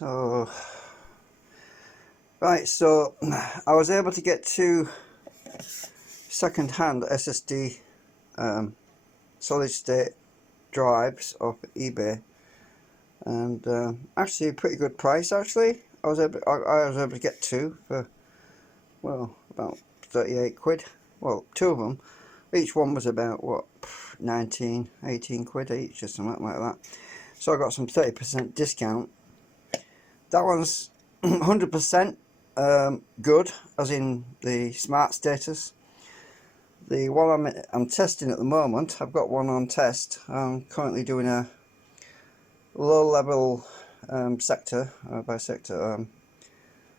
So right, so I was able to get two second-hand SSD solid state drives off eBay, and actually a pretty good price. Actually, I was able to get two for, well, about 38 quid. Well, two of them, each one was about what, 19, 18 quid each or something like that. So I got some 30% discount. That one's 100% good, as in the smart status. The one I'm testing at the moment, I've got one on test. I'm currently doing a low level sector by sector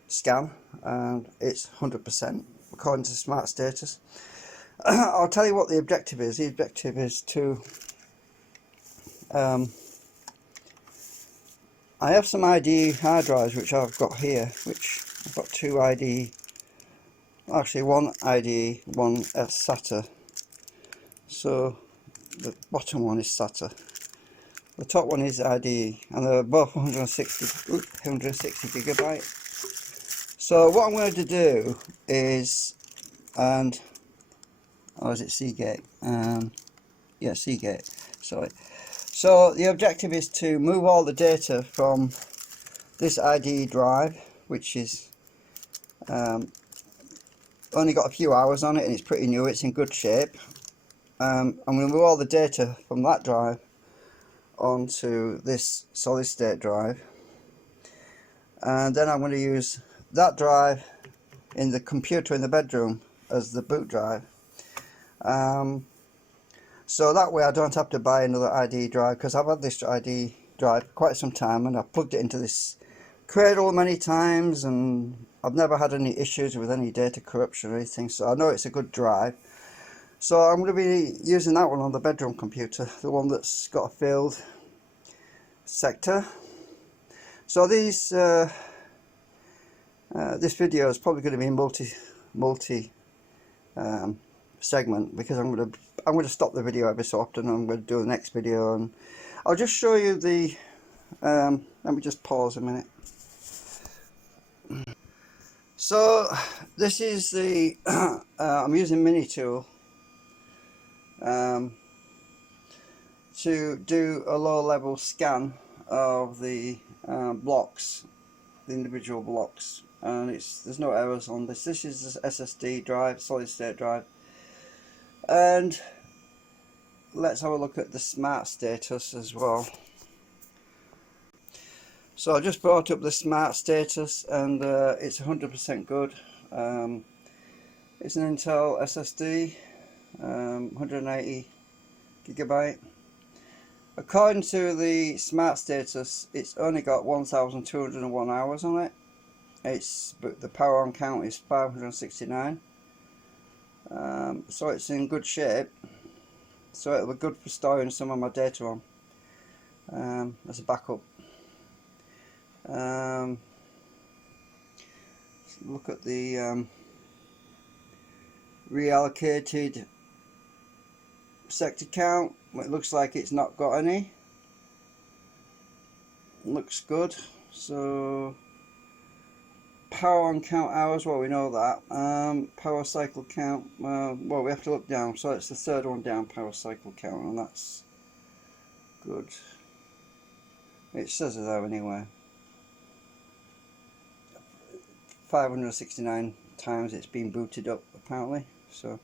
scan, and it's 100% according to smart status. I'll tell you what the objective is. The objective is to I have some ID hard drives which I've got here, which I've got two ID, actually one ID, one SATA. So the bottom one is SATA, the top one is ID, and they're both 160 gigabyte. So what I'm going to do is, and is it Seagate? Yeah, Seagate, sorry. So the objective is to move all the data from this ID drive, which is only got a few hours on it and it's pretty new, it's in good shape. I'm going to move all the data from that drive onto this solid state drive, and then I'm going to use that drive in the computer in the bedroom as the boot drive. So that way I don't have to buy another ID drive, because I've had this ID drive for quite some time and I've plugged it into this cradle many times and I've never had any issues with any data corruption or anything, so I know it's a good drive. So I'm going to be using that one on the bedroom computer, the one that's got a failed sector. So these this video is probably going to be multi segment, because I'm going to stop the video every so often and I'm going to do the next video, and I'll just show you the let me just pause a minute. So this is the I'm using Mini Tool to do a low level scan of the blocks, the individual blocks, and there's no errors on this. This is the SSD drive, solid state drive. And let's have a look at the smart status as well. So I just brought up the smart status, and it's 100% good. It's an Intel SSD, 180 gigabyte. According to the smart status, it's only got 1,201 hours on it. But the power on count is 569. So it's in good shape, so it'll be good for storing some of my data on as a backup. Look at the reallocated sector count. It looks like it's not got any. Looks good. So power on count hours, well, we know that. Power cycle count, well, we have to look down, so it's the third one down, power cycle count, and that's good. It says it there anyway. 569 times it's been booted up apparently. So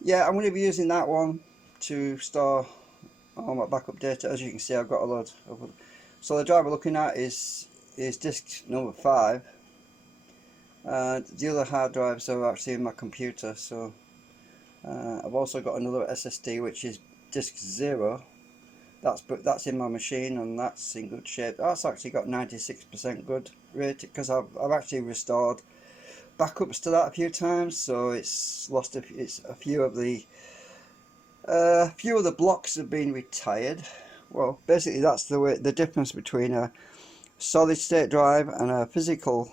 yeah, I'm going to be using that one to store all my backup data. As you can see, I've got a load of, so the drive we're looking at is disk number 5. The other hard drives are actually in my computer, so I've also got another SSD which is disk 0. That's in my machine, and that's in good shape. That's actually got 96% good rate, because I've actually restored backups to that a few times, so it's lost a few of the blocks have been retired. Well, basically that's the difference between a solid state drive and a physical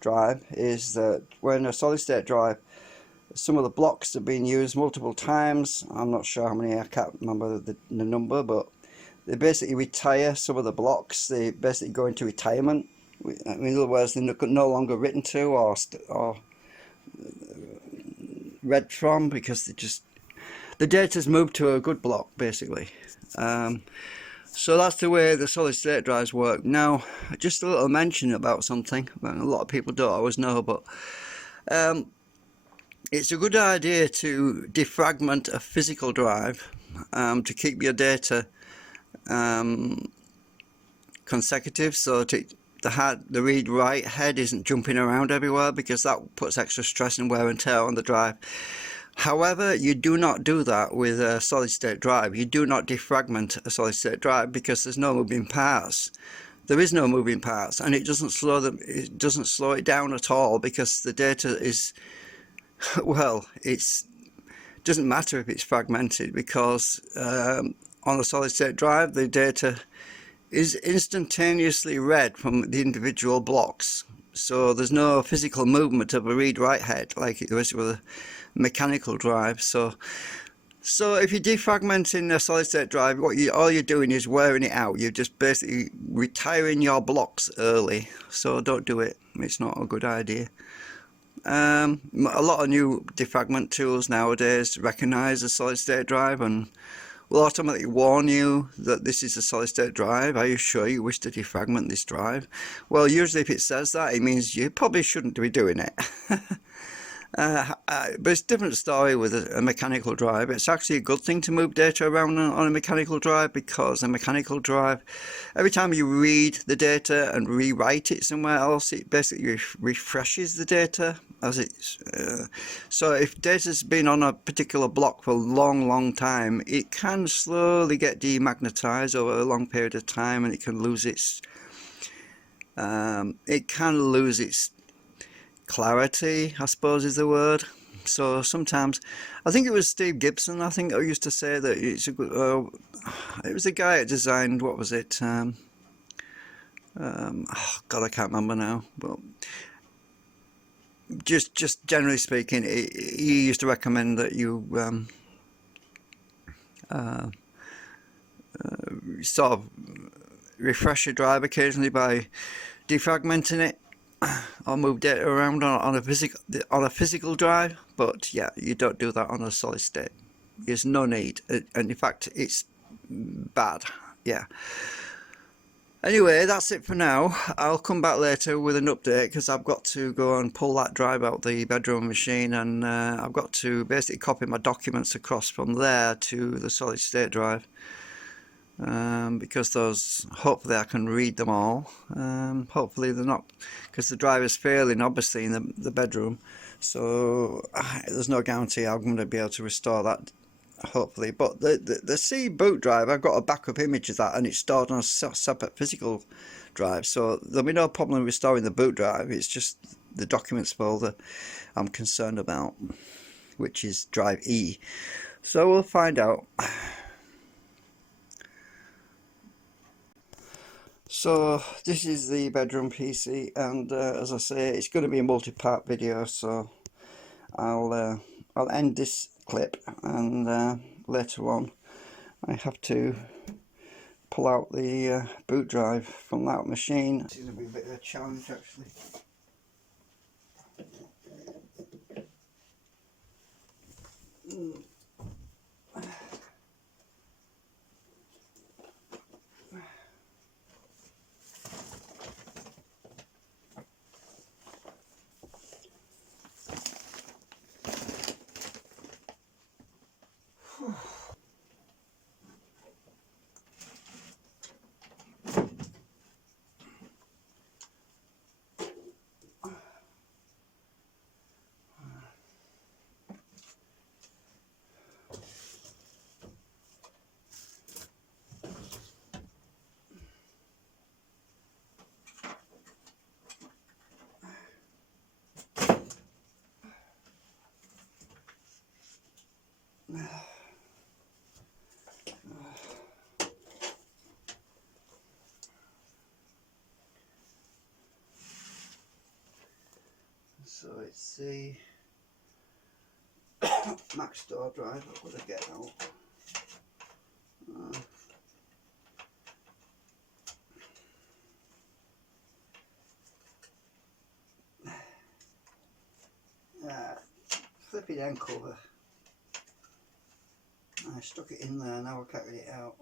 drive, is that when a solid state drive, some of the blocks have been used multiple times. I'm not sure how many, I can't remember the number, but they basically retire some of the blocks. They basically go into retirement. In other words, they're no longer written to or read from, because the data's moved to a good block basically. So that's the way the solid state drives work. Now, just a little mention about something that a lot of people don't always know, but it's a good idea to defragment a physical drive to keep your data consecutive, so the read-write head isn't jumping around everywhere, because that puts extra stress and wear and tear on the drive. However, you do not do that with a solid state drive. You do not defragment a solid state drive, because there's no moving parts. There is no moving parts, and it doesn't slow it down at all, because the data is, well, it doesn't matter if it's fragmented, because on a solid state drive the data is instantaneously read from the individual blocks. So there's no physical movement of a read-write head like it was with a mechanical drive. So if you're defragmenting a solid state drive, all you're doing is wearing it out. You're just basically retiring your blocks early. So don't do it. It's not a good idea. A lot of new defragment tools nowadays recognize a solid state drive and will automatically warn you that this is a solid state drive. Are you sure you wish to defragment this drive? Well, usually if it says that, it means you probably shouldn't be doing it. But it's a different story with a mechanical drive. It's actually a good thing to move data around on a mechanical drive, because a mechanical drive, every time you read the data and rewrite it somewhere else, it basically refreshes the data as it's. So if data's been on a particular block for a long time, it can slowly get demagnetized over a long period of time, and it can lose its. Clarity, I suppose, is the word. So sometimes, I think it was Steve Gibson, I think, who used to say that it's a good. It was a guy that designed, what was it? Oh God, I can't remember now. But just generally speaking, he used to recommend that you sort of refresh your drive occasionally by defragmenting it, or move data around on a physical drive. But yeah, you don't do that on a solid state. There's no need, and in fact it's bad. Yeah. Anyway, that's it for now. I'll come back later with an update, because I've got to go and pull that drive out the bedroom machine, and I've got to basically copy my documents across from there to the solid state drive. Because those, hopefully I can read them all. Hopefully they're not, because the drive is failing obviously in the bedroom, so there's no guarantee I'm going to be able to restore that, hopefully. But the C boot drive, I've got a backup image of that, and it's stored on a separate physical drive, so there'll be no problem restoring the boot drive. It's just the documents folder I'm concerned about, which is drive E. So we'll find out. So this is the bedroom PC, and as I say, it's going to be a multi-part video, so I'll end this clip, and later on I have to pull out the boot drive from that machine. This is going to be a bit of a challenge actually. So it's the Mac Store drive. I've got to get out. flipping end cover. I stuck it in there, now I can't get it out.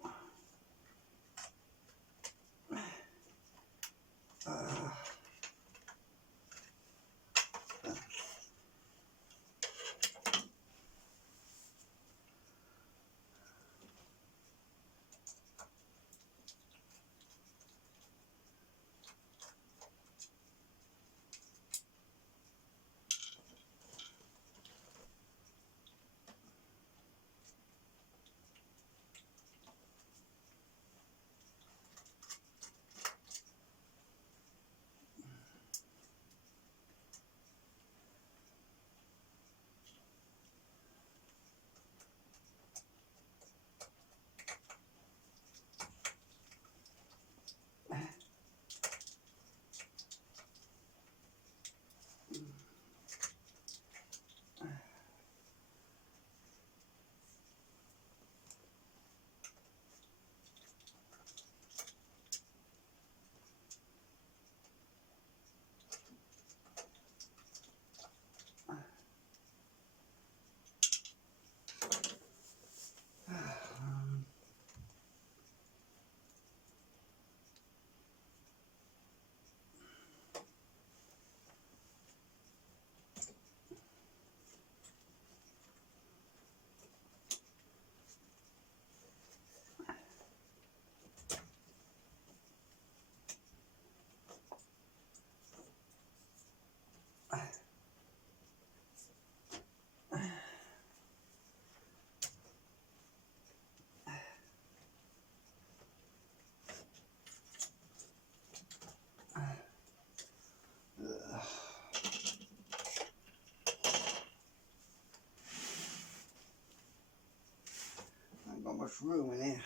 I've got much room in here.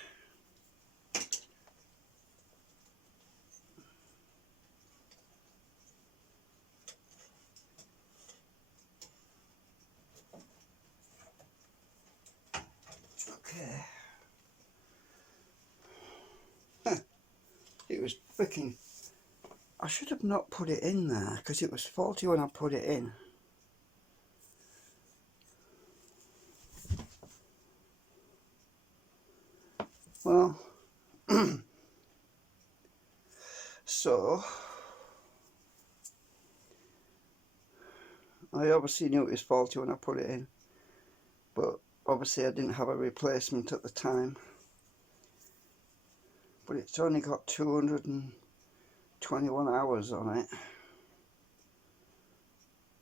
Okay. It was freaking... I should have not put it in there because it was faulty when I put it in. Well, so I obviously knew it was faulty when I put it in, but obviously I didn't have a replacement at the time. But it's only got 221 hours on it.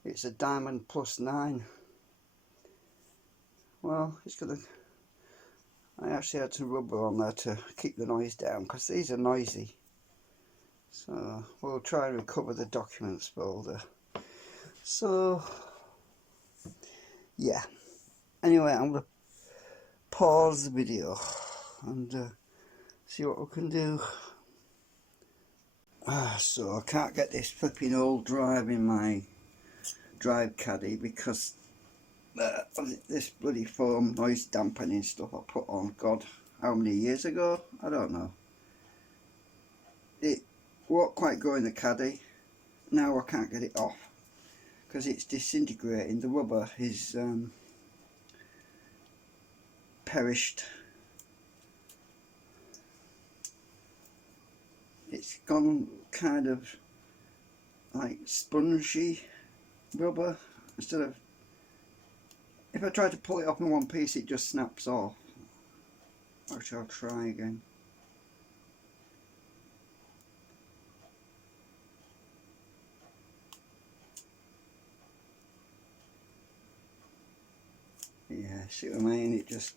It's a Diamond +9. Well, it's gonna... I actually had some rubber on there to keep the noise down because these are noisy. So we'll try and recover the documents folder. So yeah. Anyway, I'm gonna pause the video and see what we can do. So I can't get this flipping old drive in my drive caddy because this bloody foam noise dampening stuff I put on, God, how many years ago? I don't know. It won't quite go in the caddy. Now I can't get it off because it's disintegrating. The rubber is perished. It's gone kind of like spongy rubber instead of... If I try to pull it off in one piece, it just snaps off. Actually, I'll try again. Yeah, see what I mean? It just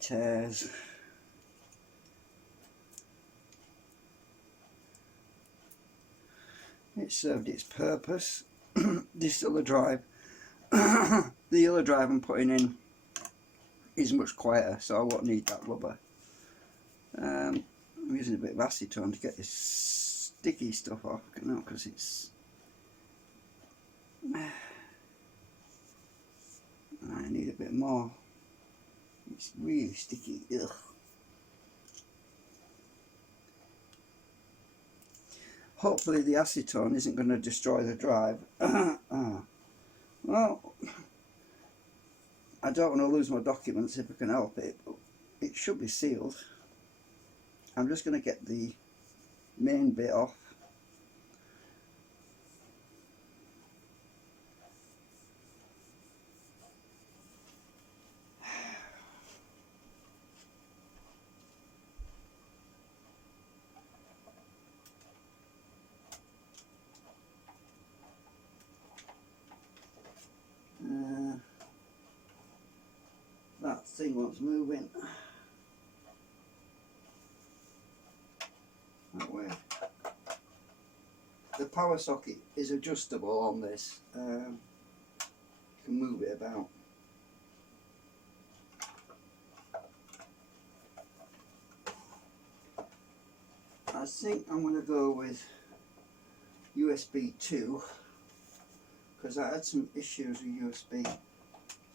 tears. It served its purpose. This other drive, the other drive I'm putting in is much quieter, so I won't need that rubber. I'm using a bit of acetone to get this sticky stuff off, you know, because it's... I need a bit more. It's really sticky. Ugh. Hopefully the acetone isn't going to destroy the drive. Well, I don't want to lose my documents if I can help it, but it should be sealed. I'm just going to get the main bit off. That thing was moving. That way. The power socket is adjustable on this. You can move it about. I think I'm going to go with USB 2 because I had some issues with USB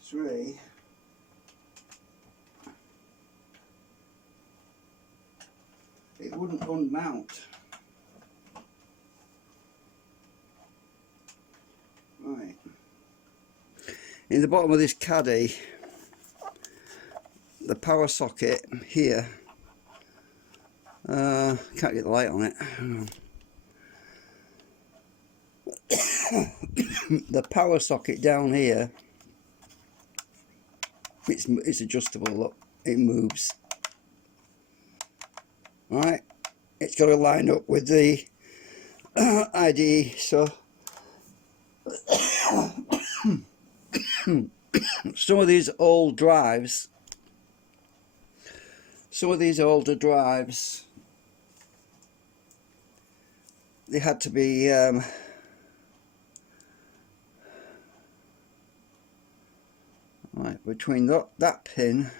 3. It wouldn't unmount. Right. In the bottom of this caddy, the power socket here, can't get the light on it. The power socket down here, it's adjustable, look, it moves. Right, it's got to line up with the IDE, so some of these old drives, some of these older drives, they had to be right between that pin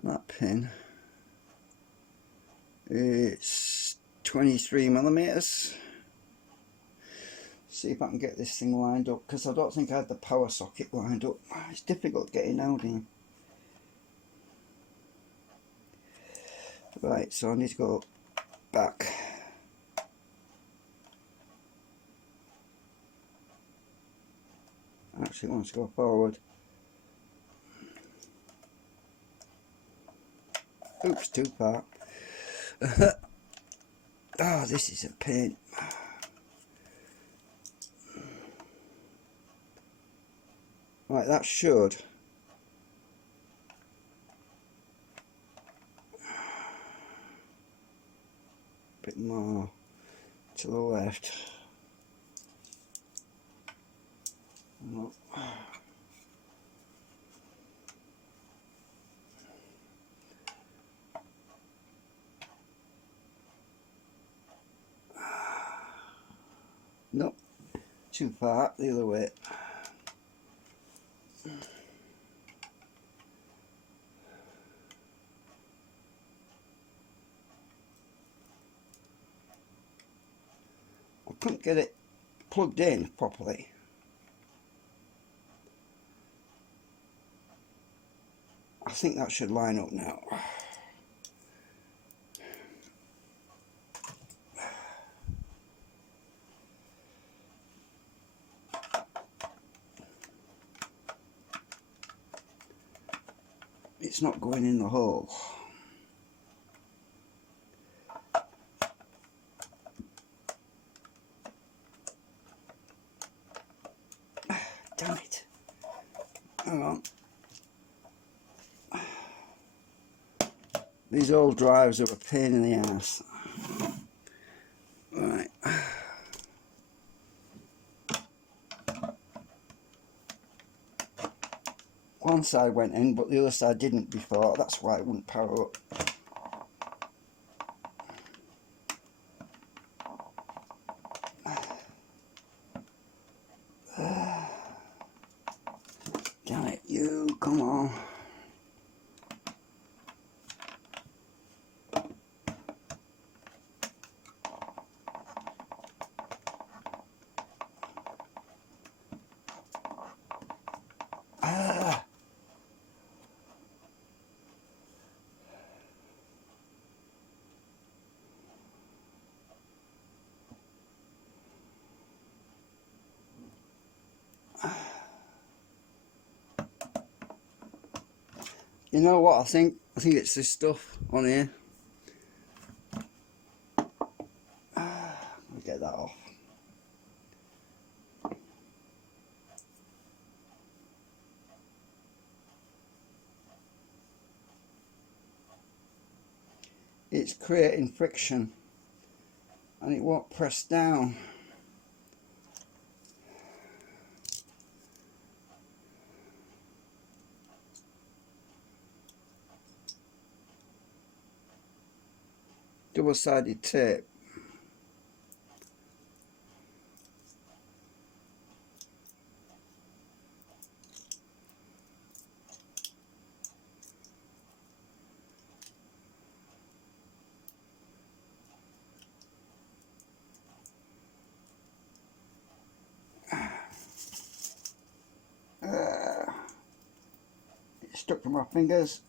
and that pin. It's 23mm. See if I can get this thing lined up, because I don't think I had the power socket lined up. It's difficult getting out in. Right, so I need to go back. Actually, I want to go forward. Oops, too far. Oh, this is a pain. Right, that should. A bit more to the left. Nope. Nope, too far, the other way. I couldn't get it plugged in properly. I think that should line up now. It's not going in the hole. Damn it. Hang on. These old drives are a pain in the ass. Right. One side went in, but the other side didn't before. That's why it wouldn't power up. Damn it, you, come on. You know what I think? I think it's this stuff on here. I'll get that off. It's creating friction and it won't press down. Double-sided tape. It's stuck to my fingers.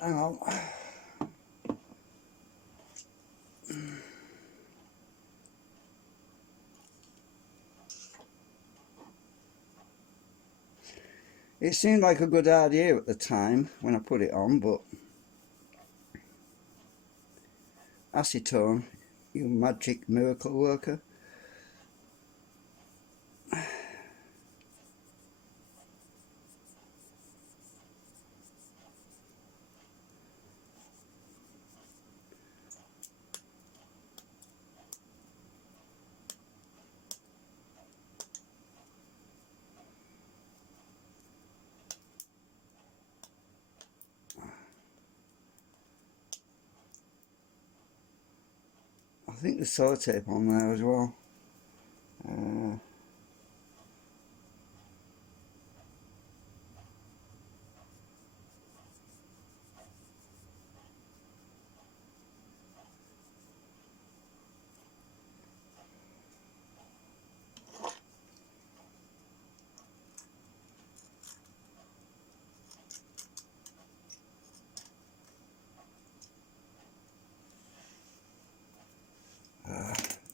Hang on. It seemed like a good idea at the time when I put it on, but acetone, you magic miracle worker. I think there's sellotape on there as well.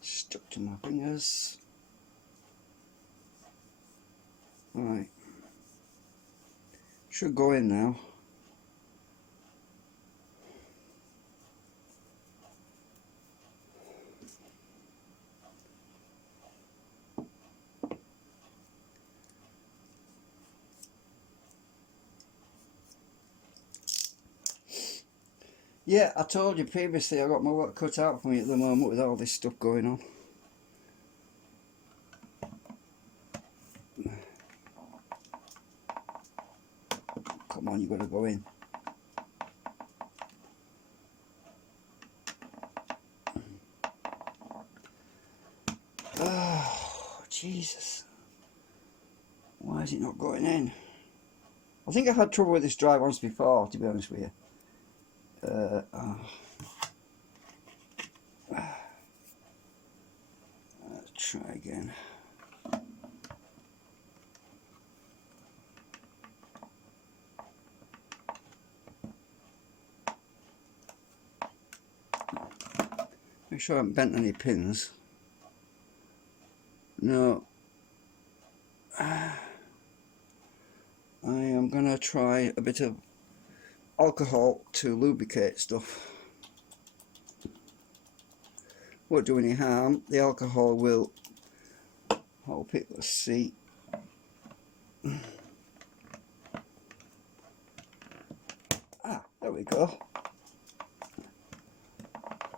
Stuck to my fingers. Right. Should go in now. Yeah, I told you previously I got my work cut out for me at the moment with all this stuff going on. Come on, you gotta go in. Oh, Jesus. Why is it not going in? I think I've had trouble with this drive once before, to be honest with you. Let's try again. Make sure I haven't bent any pins. No. I am going to try a bit of alcohol to lubricate stuff. Won't do any harm. The alcohol will help it. Let's see. Ah, there we go.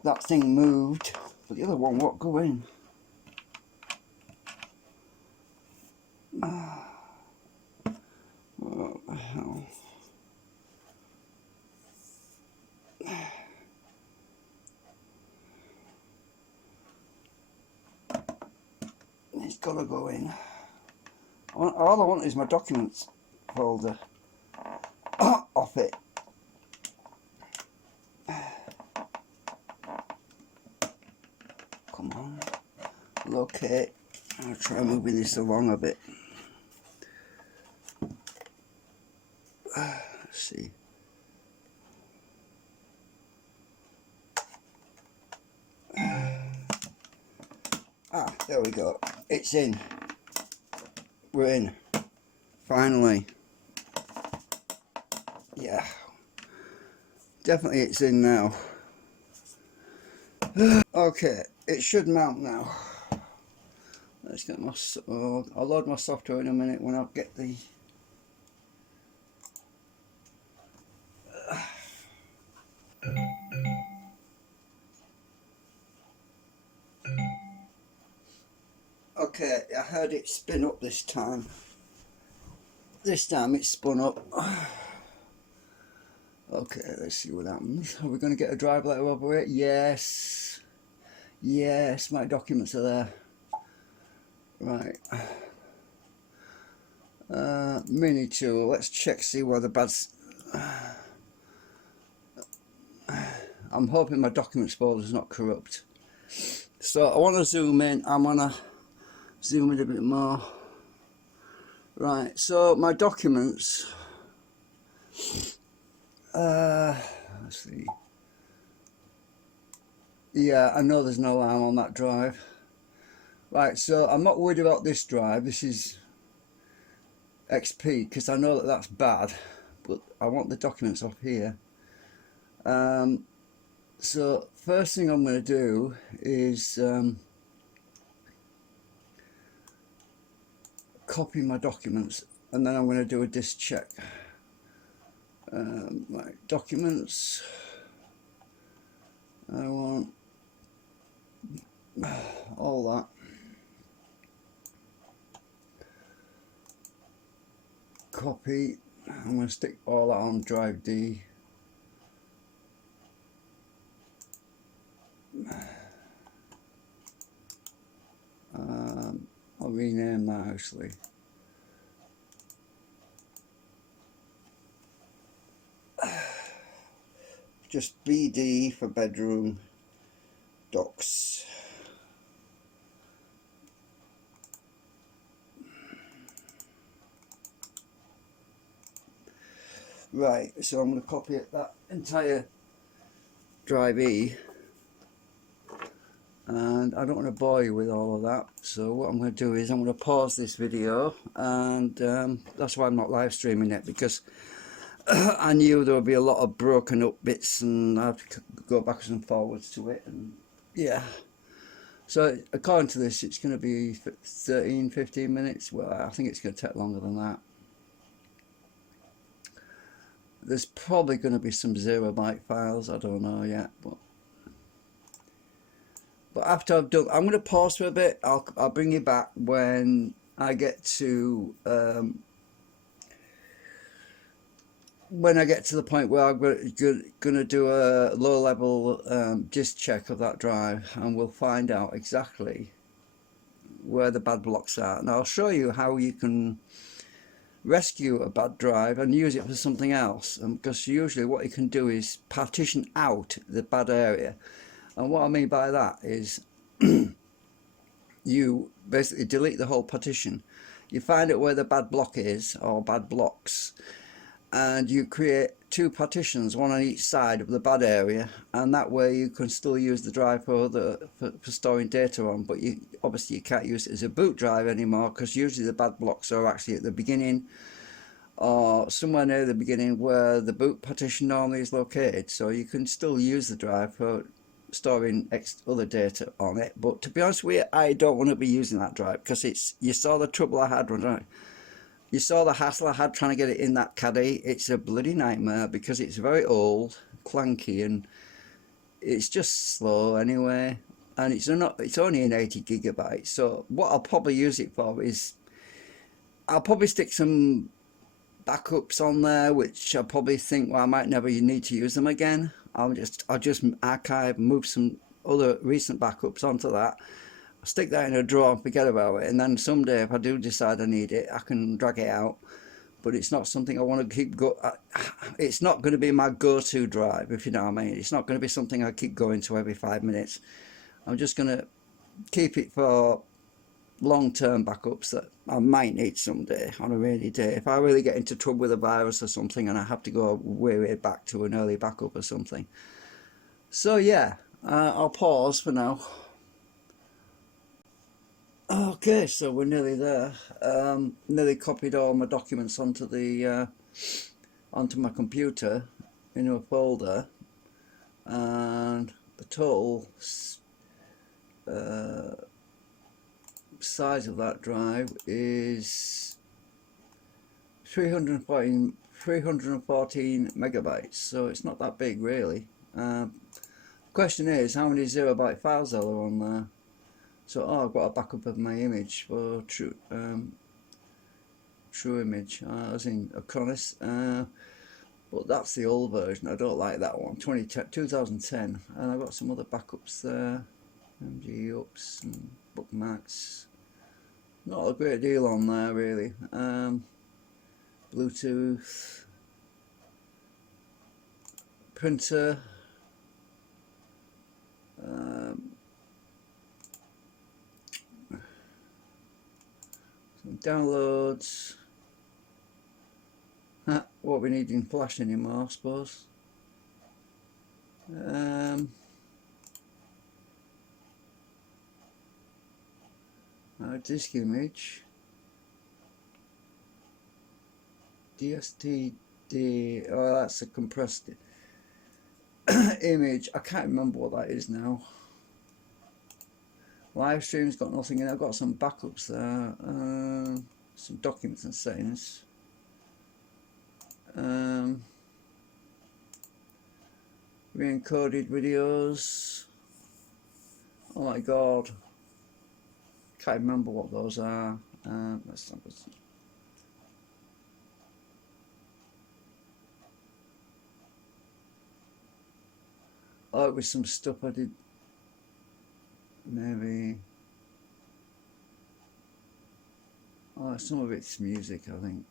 That thing moved, but the other one won't go in. What the hell? It's gotta go in. All I want is my documents folder off it. Come on, locate. I'll try moving this along a bit. Let's see. Ah, there we go. It's in. We're in. Finally. Yeah. Definitely it's in now. Okay, it should mount now. Let's get my... I'll load my software in a minute when I get the... Okay, I heard it spin up this time. This time it's spun up. Okay, let's see what happens. Are we going to get a drive letter over it? Yes. Yes, my documents are there. Right. Mini tool. Let's check, see where the bad's... I'm hoping my documents folder is not corrupt. So I want to zoom in. I'm going to zoom in a bit more. Right, so my documents... let's see. Yeah, I know there's no RAM on that drive. Right, so I'm not worried about this drive. This is XP because I know that that's bad, but I want the documents off here. So first thing I'm going to do is copy my documents, and then I'm going to do a disk check. My documents, I want all that. Copy. I'm going to stick all that on drive D. I'll rename that actually. Just BD for bedroom docs. Right, so I'm going to copy that entire drive E, and I don't want to bore you with all of that, so what I'm going to do is I'm going to pause this video, and that's why I'm not live streaming it, because I knew there would be a lot of broken up bits and I have to go backwards and forwards to it, and yeah. So according to this it's going to be 13-15 minutes. Well, I think it's going to take longer than that. There's probably going to be some 0-byte files, I don't know yet, but after I've done, I'm going to pause for a bit. I'll bring you back when I get to the point where I'm going to do a low-level disk check of that drive, and we'll find out exactly where the bad blocks are, and I'll show you how you can rescue a bad drive and use it for something else. Because usually what you can do is partition out the bad area, and what I mean by that is you basically delete the whole partition, you find out where the bad block is or bad blocks, and you create 2 partitions, one on each side of the bad area, and that way you can still use the drive for storing data on, but obviously you can't use it as a boot drive anymore, because usually the bad blocks are actually at the beginning or somewhere near the beginning where the boot partition normally is located. So you can still use the drive for storing other data on it, but to be honest with you, I don't want to be using that drive, because you saw the trouble I had when you saw the hassle I had trying to get it in that caddy. It's a bloody nightmare because it's very old, clunky, and it's just slow anyway. And it's only an 80 gigabytes. So what I'll probably use it for is I'll probably stick some backups on there, which I probably think, well, I might never need to use them again. I'll just archive, move some other recent backups onto that. Stick that in a drawer and forget about it, and then someday if I do decide I need it, I can drag it out. But it's not something I want to keep it's not going to be my go-to drive, if you know what I mean. It's not going to be something I keep going to every 5 minutes. I'm just going to keep it for long-term backups that I might need someday on a rainy day, if I really get into trouble with a virus or something and I have to go way back to an early backup or something. So yeah, I'll pause for now. Okay, so we're nearly there. Nearly copied all my documents onto my computer into a folder, and the total uh, size of that drive is 314 megabytes, so it's not that big really. Question is, how many 0 byte files are there on there? So, I've got a backup of my image for true image, as in Acronis, but that's the old version. I don't like that one, 2010, and I've got some other backups there, MG ups and bookmarks. Not a great deal on there really. Bluetooth, printer, some downloads. What we need in flash anymore, I suppose. Disk image, DSTD. Oh, that's a compressed image. I can't remember what that is now. Live stream's got nothing in it. I've got some backups there, some documents and settings. Re-encoded videos. Oh my god, can't remember what those are. Let's have a see. Oh, it was some stuff I did. Maybe. Oh, some of it's music, I think.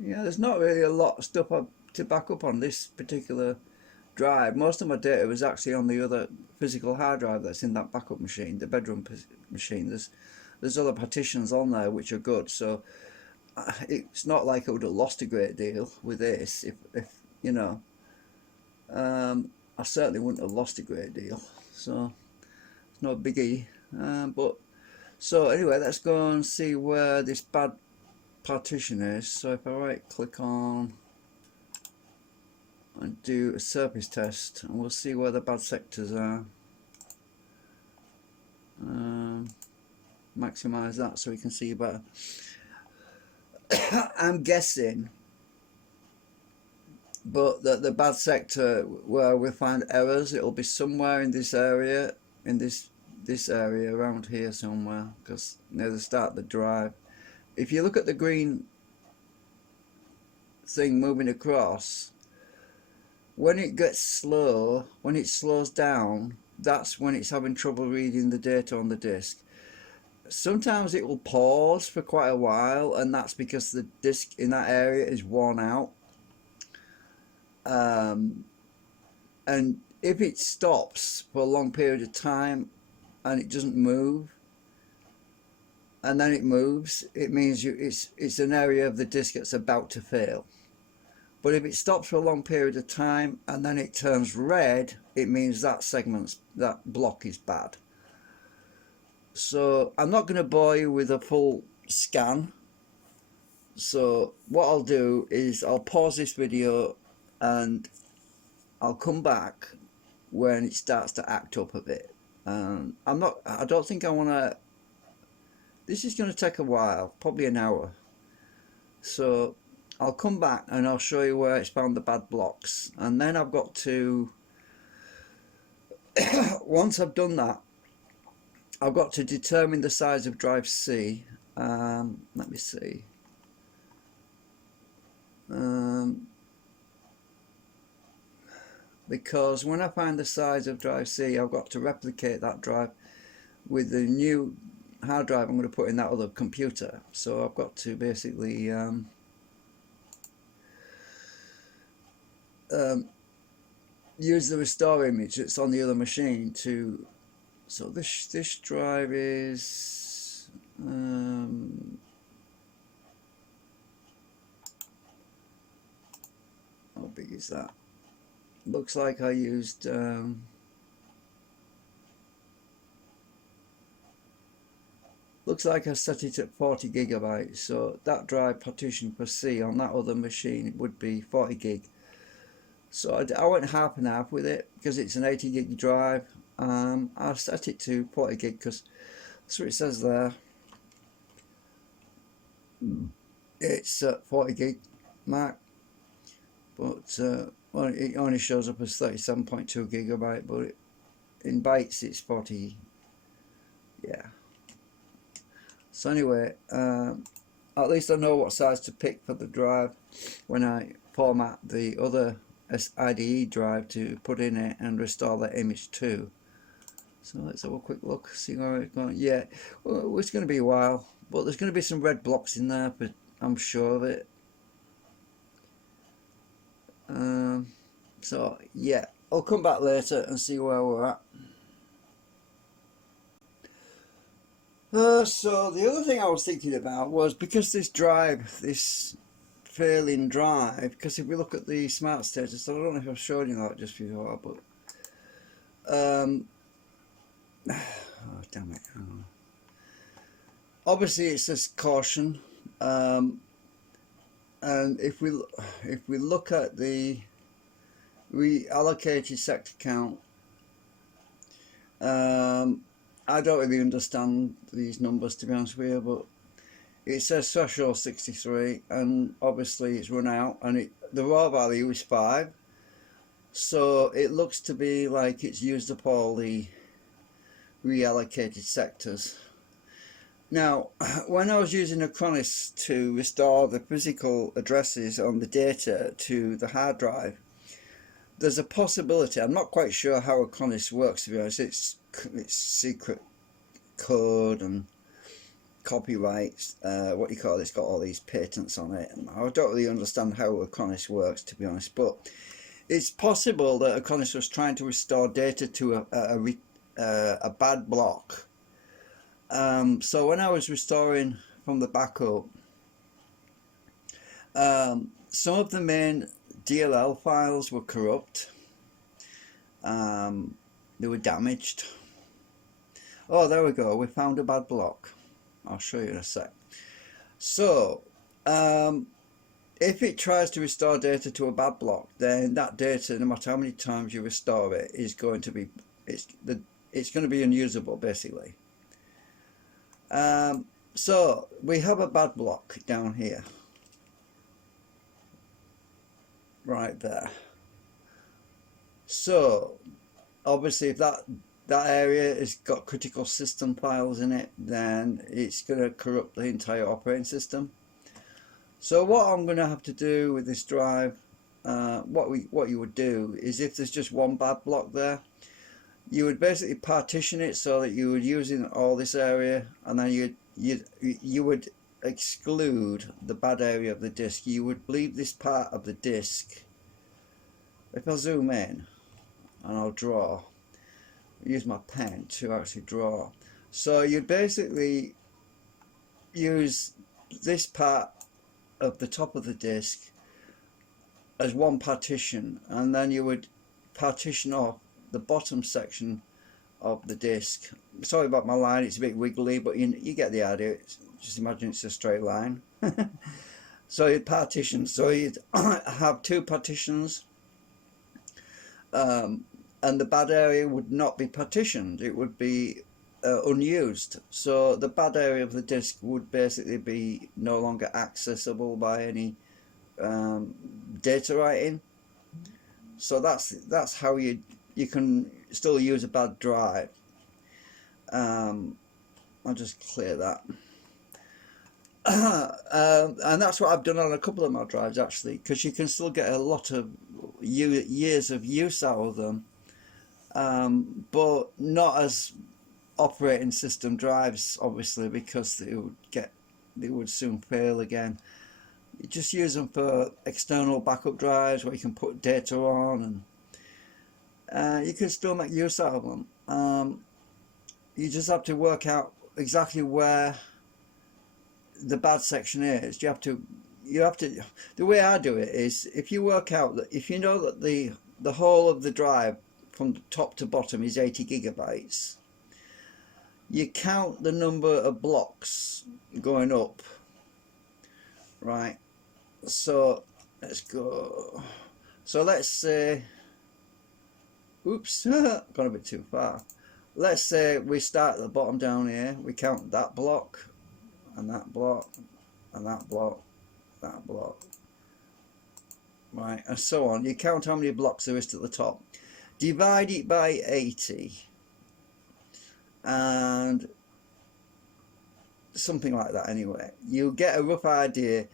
Yeah, there's not really a lot of stuff to back up on this particular drive. Most of my data was actually on the other physical hard drive that's in that backup machine, the bedroom machine. There's other partitions on there which are good, so it's not like I would have lost a great deal with this. If you know, I certainly wouldn't have lost a great deal, so it's no biggie. But so anyway, let's go and see where this bad partition is. So if I right click on and do a surface test, and we'll see where the bad sectors are. Maximize that so we can see better. I'm guessing, but that the bad sector where we find errors, it'll be somewhere in this area, in this area around here somewhere, because near the start of the drive. If you look at the green thing moving across, when it gets slow, when it slows down, that's when it's having trouble reading the data on the disk. Sometimes it will pause for quite a while, and that's because the disk in that area is worn out. And if it stops for a long period of time and it doesn't move, and then it moves, it means it's an area of the disk that's about to fail. But if it stops for a long period of time and then it turns red, it means that that block is bad. So I'm not going to bore you with a full scan. So what I'll do is I'll pause this video and I'll come back when it starts to act up a bit. I don't think I want to. This is going to take a while, probably an hour. So I'll come back and I'll show you where it's found the bad blocks, and then I've got to once I've done that, I've got to determine the size of drive C. Let me see. Because when I find the size of drive C, I've got to replicate that drive with the new hard drive I'm going to put in that other computer. So I've got to basically use the restore image that's on the other machine to. So this drive is how big is that? Looks like I used looks like I set it at 40 gigabytes, so that drive partition per C on that other machine would be 40 gig. So I went half and half with it because it's an 80 gig drive. I set it to 40 gig because that's what it says there. It's 40 gig mark, but well, it only shows up as 37.2 gigabyte, but in bytes it's 40. Yeah. So anyway, at least I know what size to pick for the drive when I format the other IDE drive to put in it and restore that image to. So let's have a quick look, see where it's going. Yeah, well, it's going to be a while, but there's going to be some red blocks in there, but I'm sure of it. So yeah, I'll come back later and see where we're at. So the other thing I was thinking about was, because this drive, this failing drive, because if we look at the smart status, I don't know if I've shown you that just before, but oh damn it, obviously it says caution, and if we look at the reallocated sector count, I don't really understand these numbers, to be honest with you, but it says threshold 63, and obviously it's run out, and the raw value is 5, so it looks to be like it's used up all the reallocated sectors. Now, when I was using Acronis to restore the physical addresses on the data to the hard drive, there's a possibility, I'm not quite sure how Acronis works, to be honest, it's secret code and copyrights, what do you call it, it's got all these patents on it, and I don't really understand how Acronis works, to be honest, but it's possible that Acronis was trying to restore data to a bad block. So when I was restoring from the backup, some of the main DLL files were corrupt, they were damaged. Oh, there we go, we found a bad block. I'll show you in a sec. So if it tries to restore data to a bad block, then that data, no matter how many times you restore it, is going to be it's going to be unusable, basically. So we have a bad block down here, right there. So obviously if that area has got critical system files in it, then it's going to corrupt the entire operating system. So what I'm going to have to do with this drive, what you would do is, if there's just one bad block there, you would basically partition it so that you would use in all this area, and then you would exclude the bad area of the disk. You would leave this part of the disk. If I zoom in and I'll draw, use my pen to actually draw. So you'd basically use this part of the top of the disk as one partition, and then you would partition off the bottom section of the disk. Sorry about my line, it's a bit wiggly, but you get the idea. Just imagine it's a straight line. So you'd partition, so you'd have two partitions, and the bad area would not be partitioned, it would be unused. So the bad area of the disk would basically be no longer accessible by any data writing. So that's how you can still use a bad drive. I'll just clear that. And that's what I've done on a couple of my drives, actually, because you can still get a lot of years of use out of them, but not as operating system drives, obviously, because they would soon fail again. You just use them for external backup drives where you can put data on, and you can still make use out of them. You just have to work out exactly where the bad section is. You have to. The way I do it is, if you work out that, if you know that the whole of the drive from top to bottom is 80 gigabytes, you count the number of blocks going up, right? So let's go. So let's say, oops, gone a bit too far. Let's say we start at the bottom down here. We count that block and that block and that block, that block, right, and so on. You count how many blocks there is to the top. Divide it by 80, and something like that anyway. You'll get a rough idea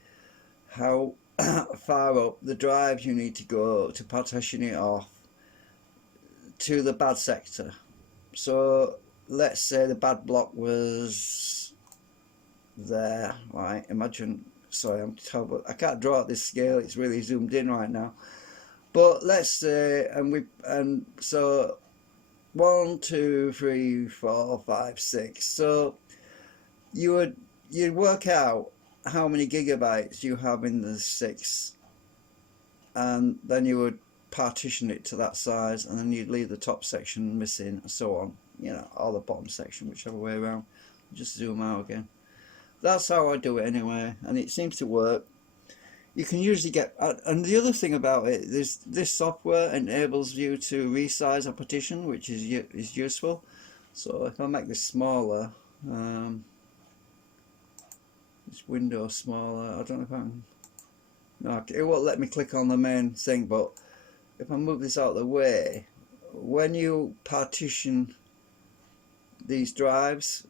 how far up the drives you need to go to partition it off to the bad sector. So let's say the bad block was there, right? Imagine, sorry, I'm terrible, I can't draw at this scale, it's really zoomed in right now, but let's say, and so 1 2 3 4 5 6, so you'd work out how many gigabytes you have in the 6, and then you would partition it to that size, and then you'd leave the top section missing and so on, you know, or the bottom section, whichever way around. Just zoom out again. That's how I do it anyway, and it seems to work. You can usually get, and the other thing about it is this software enables you to resize a partition, which is useful. So if I make this smaller, this window smaller, I don't know if I can, no, it won't let me click on the main thing, but if I move this out of the way, when you partition these drives,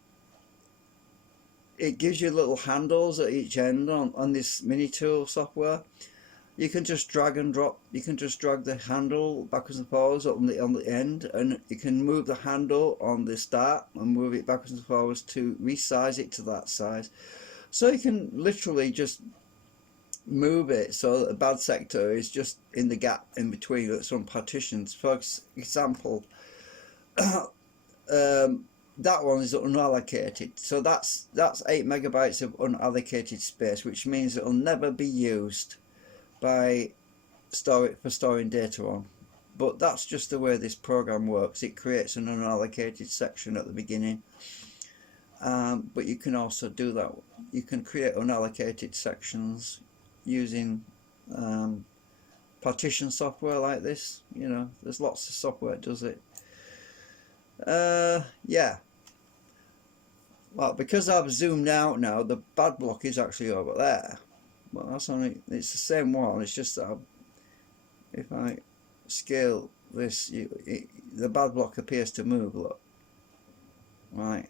it gives you little handles at each end on this mini tool software. You can just drag and drop, you can just drag the handle backwards and forwards on the end, and you can move the handle on the start and move it backwards and forwards to resize it to that size. So you can literally just move it so that the bad sector is just in the gap in between some partitions. For example, that one is unallocated, so that's 8 megabytes of unallocated space, which means it will never be used by storing data on. But that's just the way this program works. It creates an unallocated section at the beginning, but you can also do that. You can create unallocated sections using partition software like this. You know, there's lots of software that does it. Yeah, well, because I've zoomed out now, the bad block is actually over there. Well, that's only, it's the same one, it's just that if I scale this, the bad block appears to move, look, right,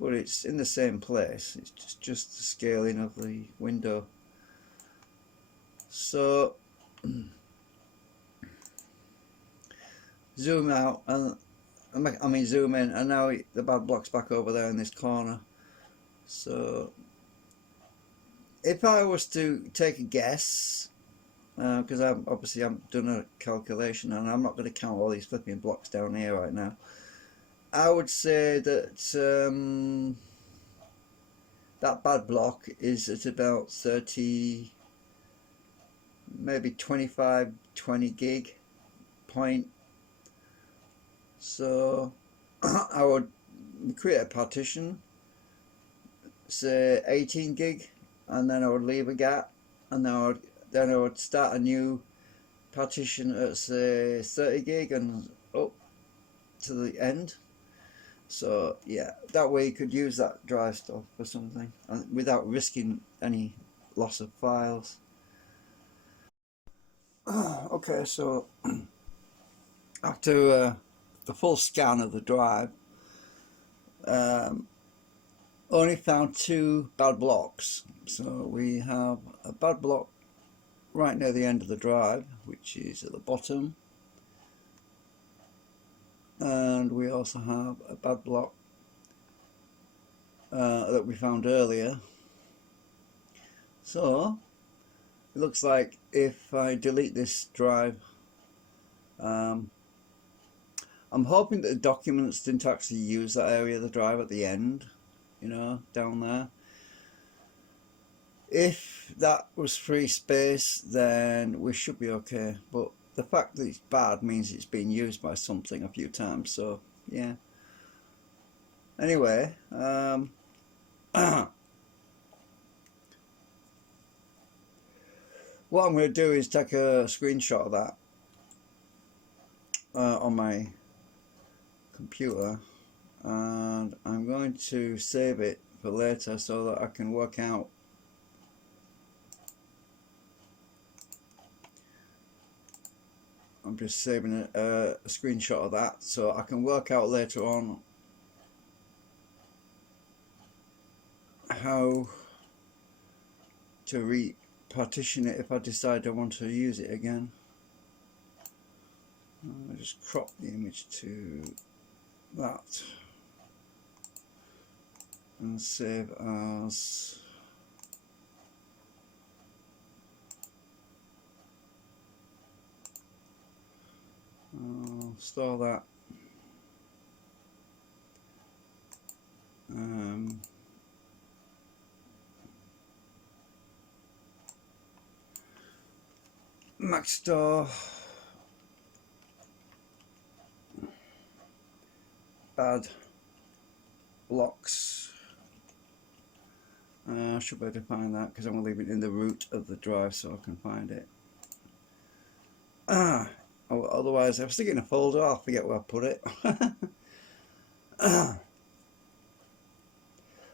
but it's in the same place. It's just the scaling of the window. So zoom out, and I mean zoom in, and now the bad block's back over there in this corner. So if I was to take a guess, because I'm done a calculation and I'm not going to count all these flipping blocks down here right now, I would say that that bad block is at about 30, maybe 25, 20 gig point. So I would create a partition, say 18 gig, and then I would leave a gap, and then I would start a new partition at say 30 gig and up to the end. So yeah, that way you could use that drive stuff for something without risking any loss of files. Okay, so after the full scan of the drive, only found 2 bad blocks. So we have a bad block right near the end of the drive, which is at the bottom, and we also have a bad block that we found earlier. So it looks like if I delete this drive, I'm hoping that the documents didn't actually use that area of the drive at the end, you know, down there. If that was free space, then we should be okay, but the fact that it's bad means it's been used by something a few times, so yeah. Anyway, what I'm going to do is take a screenshot of that on my computer, and I'm going to save it for later so that I can work out I'm just saving a screenshot of that so I can work out later on how to re-partition it if I decide I want to use it again. I'll just crop the image to that and save as I'll store that Max store bad blocks. I should be able to find that because I'm going to leave it in the root of the drive so I can find it. Otherwise, if I stick it in a folder, I'll forget where I put it.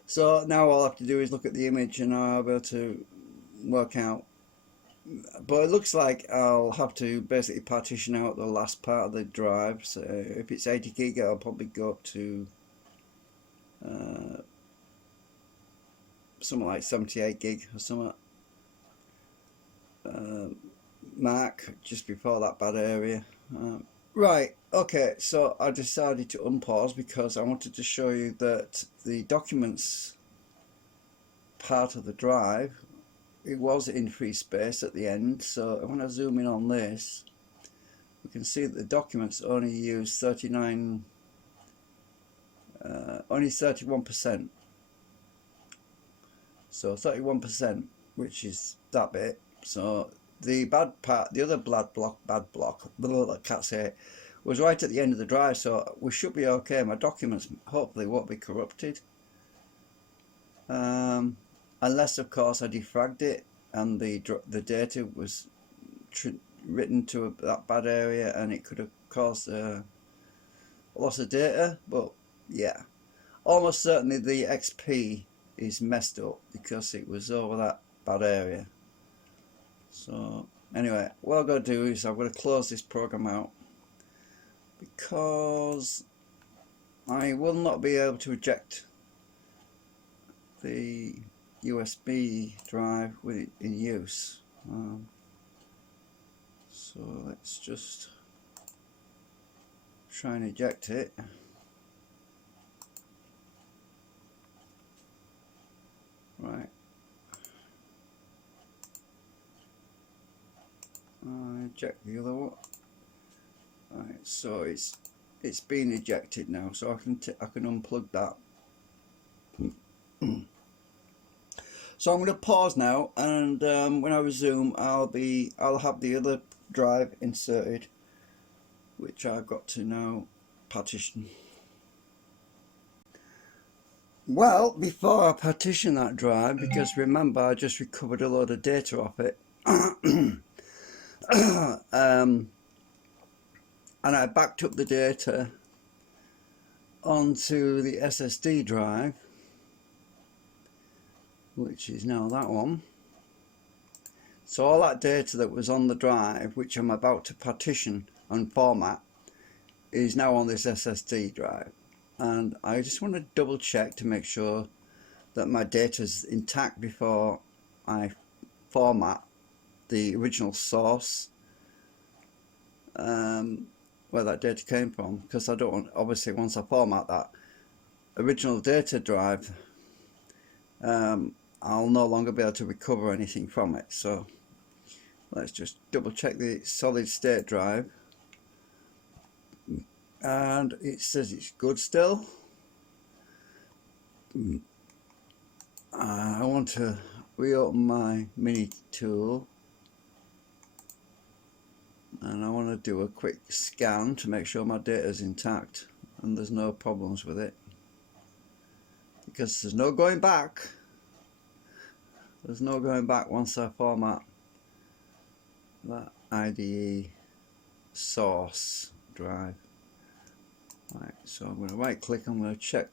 So now all I have to do is look at the image and I'll be able to work out. But it looks like I'll have to basically partition out the last part of the drive. So if it's 80 gig, I'll probably go up to something like 78 gig or something. Mark just before that bad area. Right, okay, so I decided to unpause because I wanted to show you that the documents part of the drive, it was in free space at the end. So when I zoom in on this, we can see that the documents only use 31%. So 31%, which is that bit. So the bad part, the other bad block, I can't say it, was right at the end of the drive, so we should be okay. My documents hopefully won't be corrupted. Unless of course I defragged it and the data was written to that bad area and it could have caused a loss of data. But yeah, almost certainly the XP is messed up because it was over that bad area. So anyway, what I've got to do is I'm going to close this program out because I will not be able to eject the USB drive with it in use. So let's just try and eject it. Right. Eject the other one. Right, so it's been ejected now, so I can unplug that. So I'm going to pause now, and when I resume, I'll have the other drive inserted, which I've got to now partition. Well, before I partition that drive, because remember I just recovered a load of data off it, and I backed up the data onto the SSD drive, which is now that one. So all that data that was on the drive, which I'm about to partition and format, is now on this SSD drive. And I just want to double check to make sure that my data is intact before I format the original source where that data came from, because I don't want, obviously once I format that original data drive, I'll no longer be able to recover anything from it. So let's just double check the solid state drive, and it says it's good still. I want to reopen my mini tool, and I want to do a quick scan to make sure my data is intact and there's no problems with it. because there's no going back. There's no going back once I format that IDE source drive. Right, so I'm going to right click, I'm going to check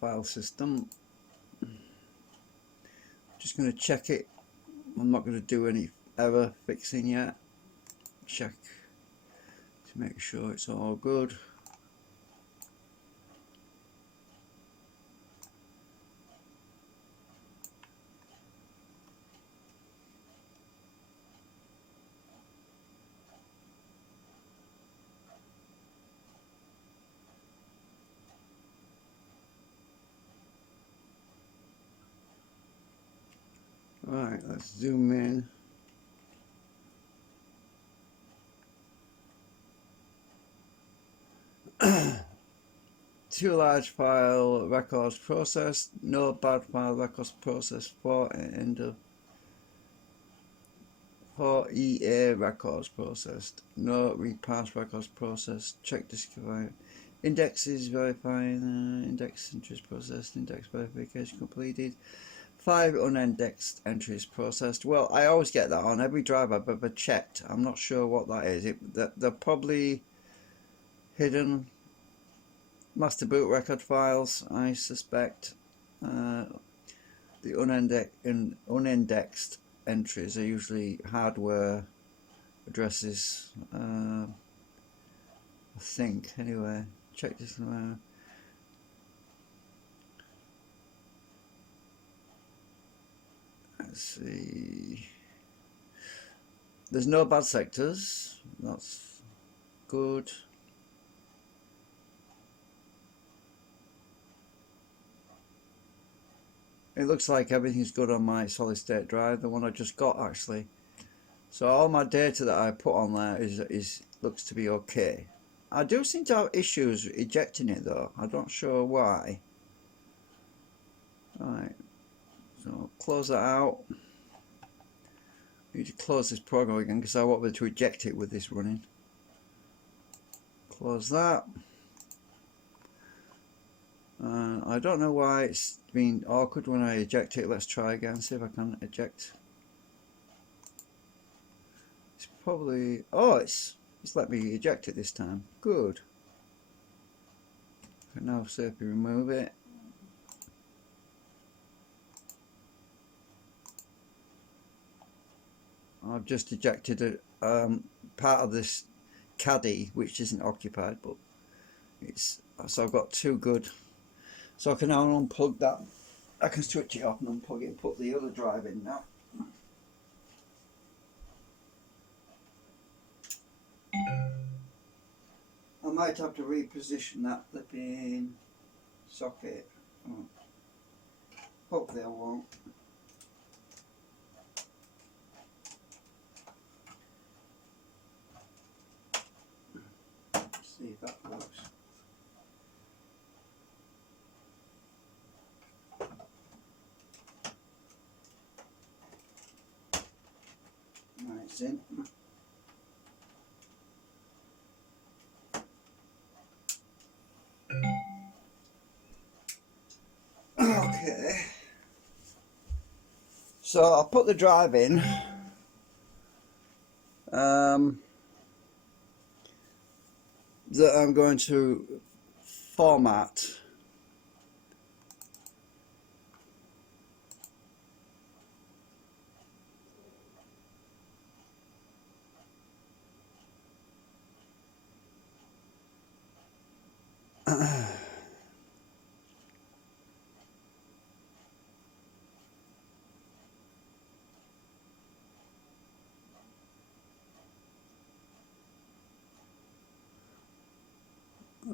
file system. Just going to check it. I'm not going to do any error fixing yet. Check to make sure it's all good. Right, let's zoom in. Too large file records processed, no bad file records processed for end of for EA records processed, no repass records processed, check disk indexes verifying, index entries processed, index verification completed, 5 unindexed entries processed. Well, I always get that on every drive I've ever checked. I'm not sure what that is. They're probably hidden master boot record files, I suspect. The unindexed entries are usually hardware addresses, I think. Anyway, check this out. Let's see. There's no bad sectors. That's good. It looks like everything's good on my solid state drive, the one I just got actually. So all my data that I put on there is looks to be okay. I do seem to have issues ejecting it though. I'm not sure why. Right. So close that out. I need to close this program again because I won't be able to eject it with this running. Close that. I don't know why it's been awkward when I eject it. Let's try again, see if I can eject. It's probably, oh, it's let me eject it this time. Good. I can now safely remove it. I've just ejected a part of this caddy which isn't occupied, but it's, so I've got two good. So I can now unplug that. I can switch it off and unplug it and put the other drive in now. I might have to reposition that flipping socket. Oh. Hopefully I won't. Let's see if that works. Right, it's in. Okay. So I'll put the drive in. That I'm going to format.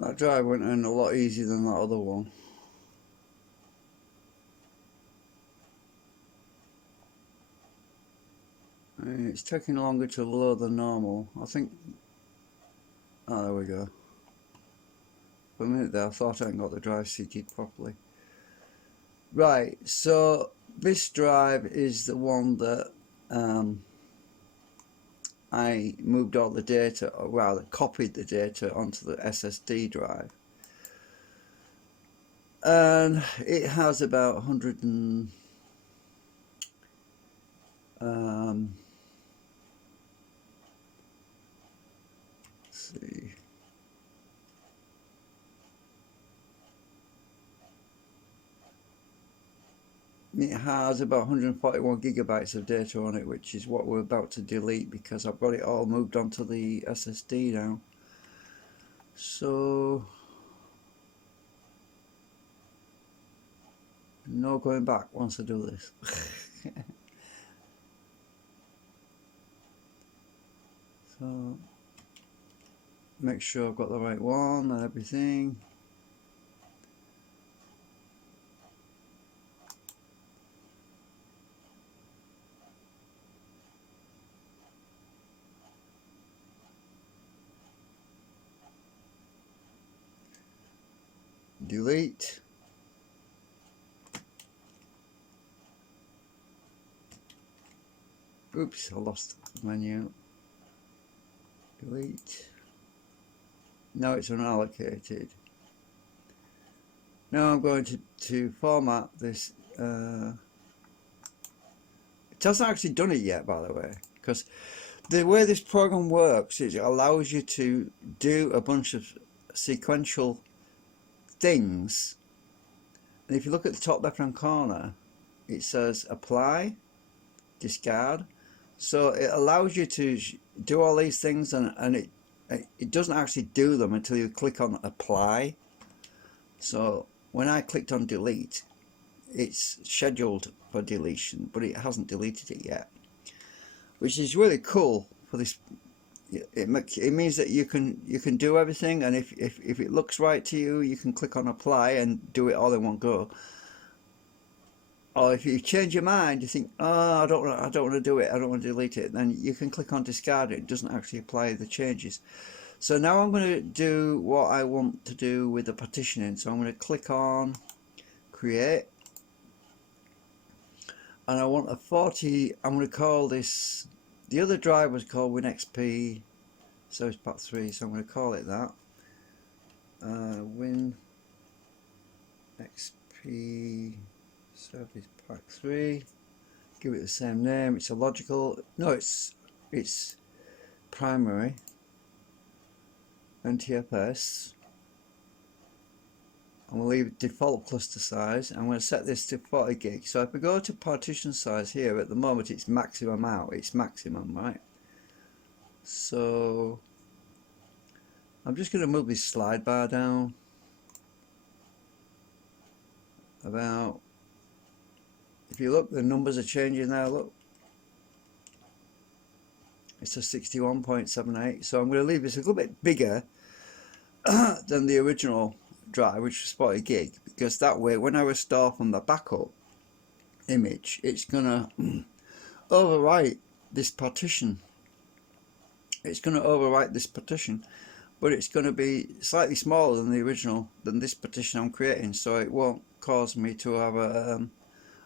That drive went in a lot easier than that other one. It's taking longer to load than normal. I think. Oh, there we go. For a minute there, I thought I hadn't got the drive seated properly. Right, so this drive is the one that I moved all the data, or rather copied the data onto the SSD drive. and it has about 100 and let's see, it has about 141 gigabytes of data on it, which is what we're about to delete because I've got it all moved onto the SSD now. So no going back once I do this. So make sure I've got the right one and everything. Delete. Oops, I lost the menu. Delete. Now it's unallocated. Now I'm going to format this. It hasn't actually done it yet, by the way, because the way this program works is it allows you to do a bunch of sequential things. And if you look at the top left hand corner, it says apply, discard. So it allows you to do all these things, and it doesn't actually do them until you click on apply. So when I clicked on delete, it's scheduled for deletion, but it hasn't deleted it yet, which is really cool for this. It means that you can do everything, and if it looks right to you, you can click on apply and do it all in one go. Or if you change your mind, you think, oh, I don't want to do it, I don't want to delete it, then you can click on discard it. It doesn't actually apply the changes. So now I'm going to do what I want to do with the partitioning. So I'm going to click on create, and I want a 40. I'm going to call this, the other drive was called WinXP Service Pack 3, so I'm going to call it that. WinXP Service Pack 3. Give it the same name. It's a logical. No, it's primary. NTFS. I'm going to leave default cluster size. I'm going to set this to 40 gig. So if we go to partition size here, at the moment it's maximum out. It's maximum, right? So I'm just going to move this slide bar down about. If you look, the numbers are changing now. Look, it's a 61.78. So I'm going to leave this a little bit bigger than the original drive, which was 40 gig, because that way when I restore from the backup image, it's going to overwrite this partition. It's going to overwrite this partition, but it's going to be slightly smaller than the original, than this partition I'm creating, so it won't cause me to have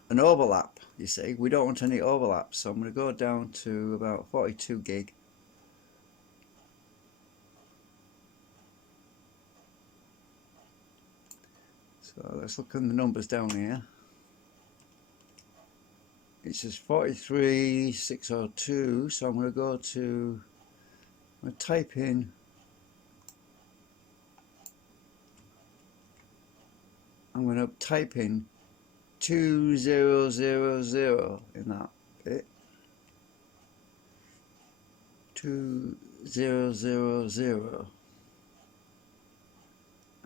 an overlap. You see, we don't want any overlap, so I'm going to go down to about 42 gig. So let's look at the numbers down here. It says 43,602, so I'm going to go to, I'm going to type in I'm going to type in 2000 in that bit. 2000.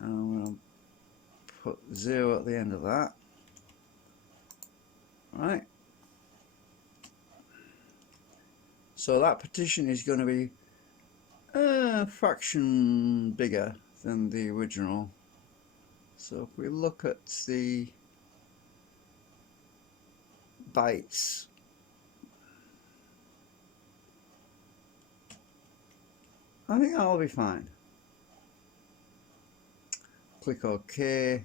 And I'm going to put 0 at the end of that. Right. So that partition is going to be a fraction bigger than the original. So if we look at the bytes, I think that'll be fine. Click OK.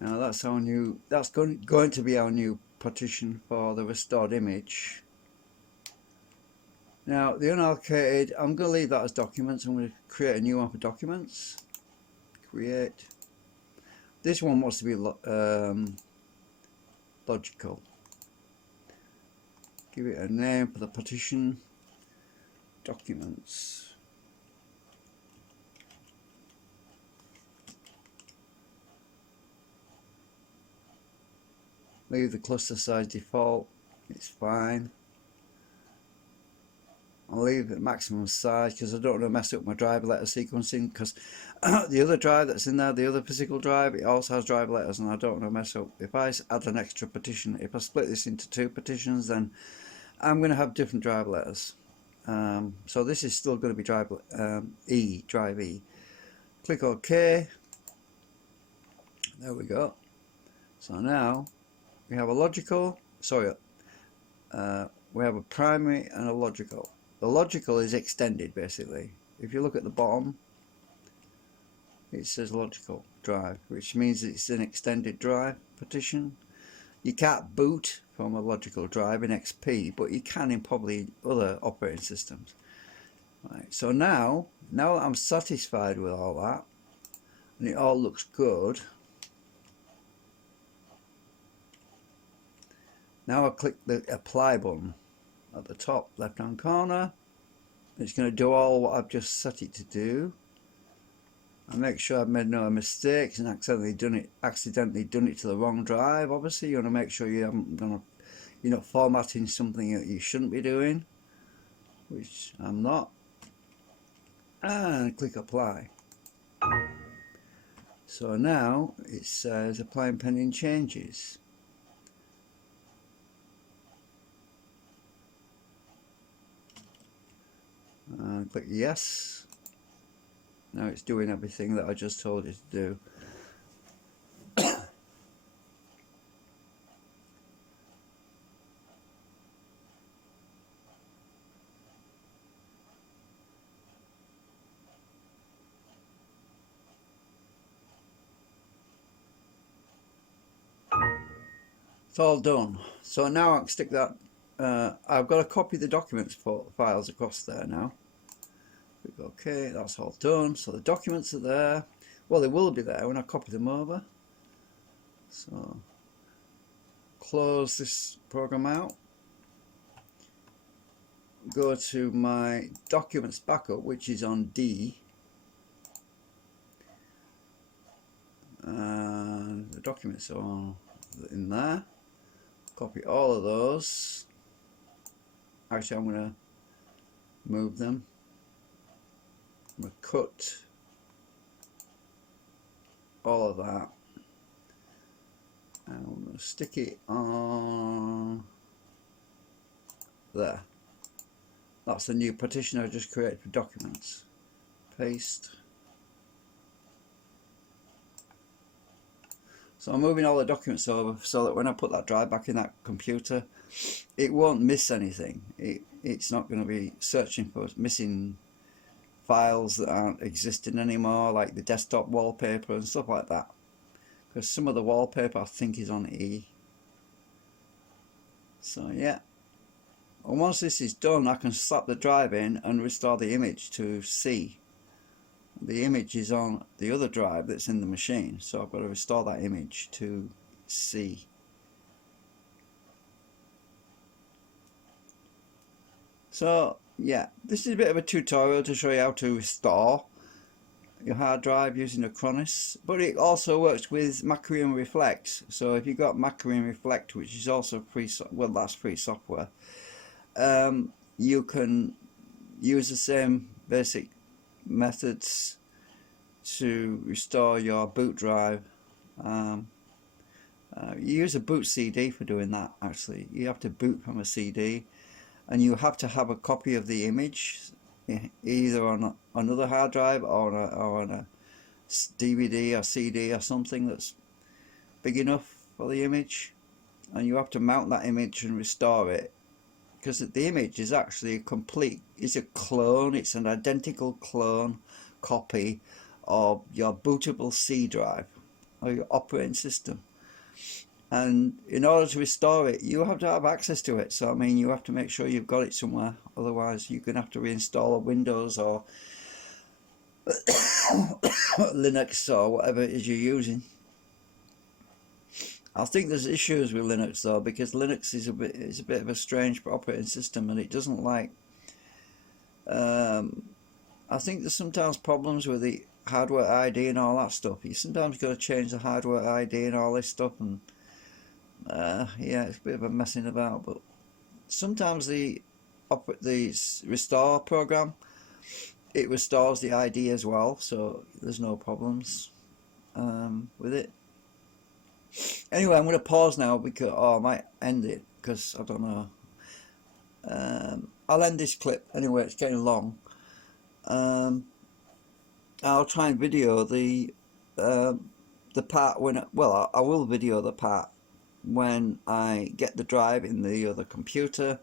Now that's our new, that's going to be our new partition for the restored image. Now the unallocated, I'm going to leave that as documents. I'm going to create a new one for documents. create. This one wants to be logical. Give it a name for the partition. Documents. Leave the cluster size default, it's fine. I'll leave the maximum size because I don't want to mess up my driver letter sequencing, because the other drive that's in there, the other physical drive, it also has driver letters, and I don't want to mess up. If I add an extra partition, if I split this into 2 partitions, then I'm going to have different driver letters. So this is still going to be drive E. Click OK. There we go. So now we have a logical, we have a primary and a logical. The logical is extended basically. If you look at the bottom, it says logical drive, which means it's an extended drive partition. You can't boot from a logical drive in XP, but you can in probably other operating systems. Right, so now that I'm satisfied with all that, and it all looks good, now I click the apply button at the top left hand corner. It's going to do all what I've just set it to do. I make sure I've made no mistakes and accidentally done it to the wrong drive. Obviously you want to make sure you're not formatting something that you shouldn't be doing, which I'm not, and click apply. So now it says applying pending changes. Click yes. Now it's doing everything that I just told it to do. It's all done. So now I can stick that. I've got to copy the documents files across there now. Click OK, that's all done. So the documents are there. Well, they will be there when I copy them over. So close this program out. Go to my documents backup, which is on D. And the documents are in there. Copy all of those. Actually, I'm going to move them. I'm going to cut all of that. And I'm going to stick it on there. That's the new partition I just created for documents. Paste. So I'm moving all the documents over so that when I put that drive back in that computer, it won't miss anything. It's not going to be searching for missing files that aren't existing anymore, like the desktop wallpaper and stuff like that. Because some of the wallpaper I think is on E. So yeah. And once this is done, I can slap the drive in and restore the image to C. The image is on the other drive that's in the machine, so I've got to restore that image to C. So yeah, this is a bit of a tutorial to show you how to restore your hard drive using Acronis, but it also works with Macrium Reflect. So if you've got Macrium Reflect, which is also free, well, that's free software, you can use the same basic methods to restore your boot drive. You use a boot CD for doing that. Actually, you have to boot from a CD, and you have to have a copy of the image either on another hard drive or on a DVD or CD or something that's big enough for the image, and you have to mount that image and restore it, because the image is actually it's a clone, it's an identical clone copy of your bootable C drive or your operating system. And in order to restore it, you have to have access to it. So I mean, you have to make sure you've got it somewhere, otherwise you're going to have to reinstall a Windows or Linux or whatever it is you're using. I think there's issues with Linux though, because Linux is a bit of a strange operating system, and it doesn't like. Um, I think there's sometimes problems with the hardware ID and all that stuff. You sometimes got to change the hardware ID and all this stuff, and yeah, it's a bit of a messing about. But sometimes the restore program, it restores the ID as well, so there's no problems with it. Anyway, I'm going to pause now because I might end it because I don't know. I'll end this clip anyway. It's getting long. I'll try and video the part when I will video the part when I get the drive in the other computer.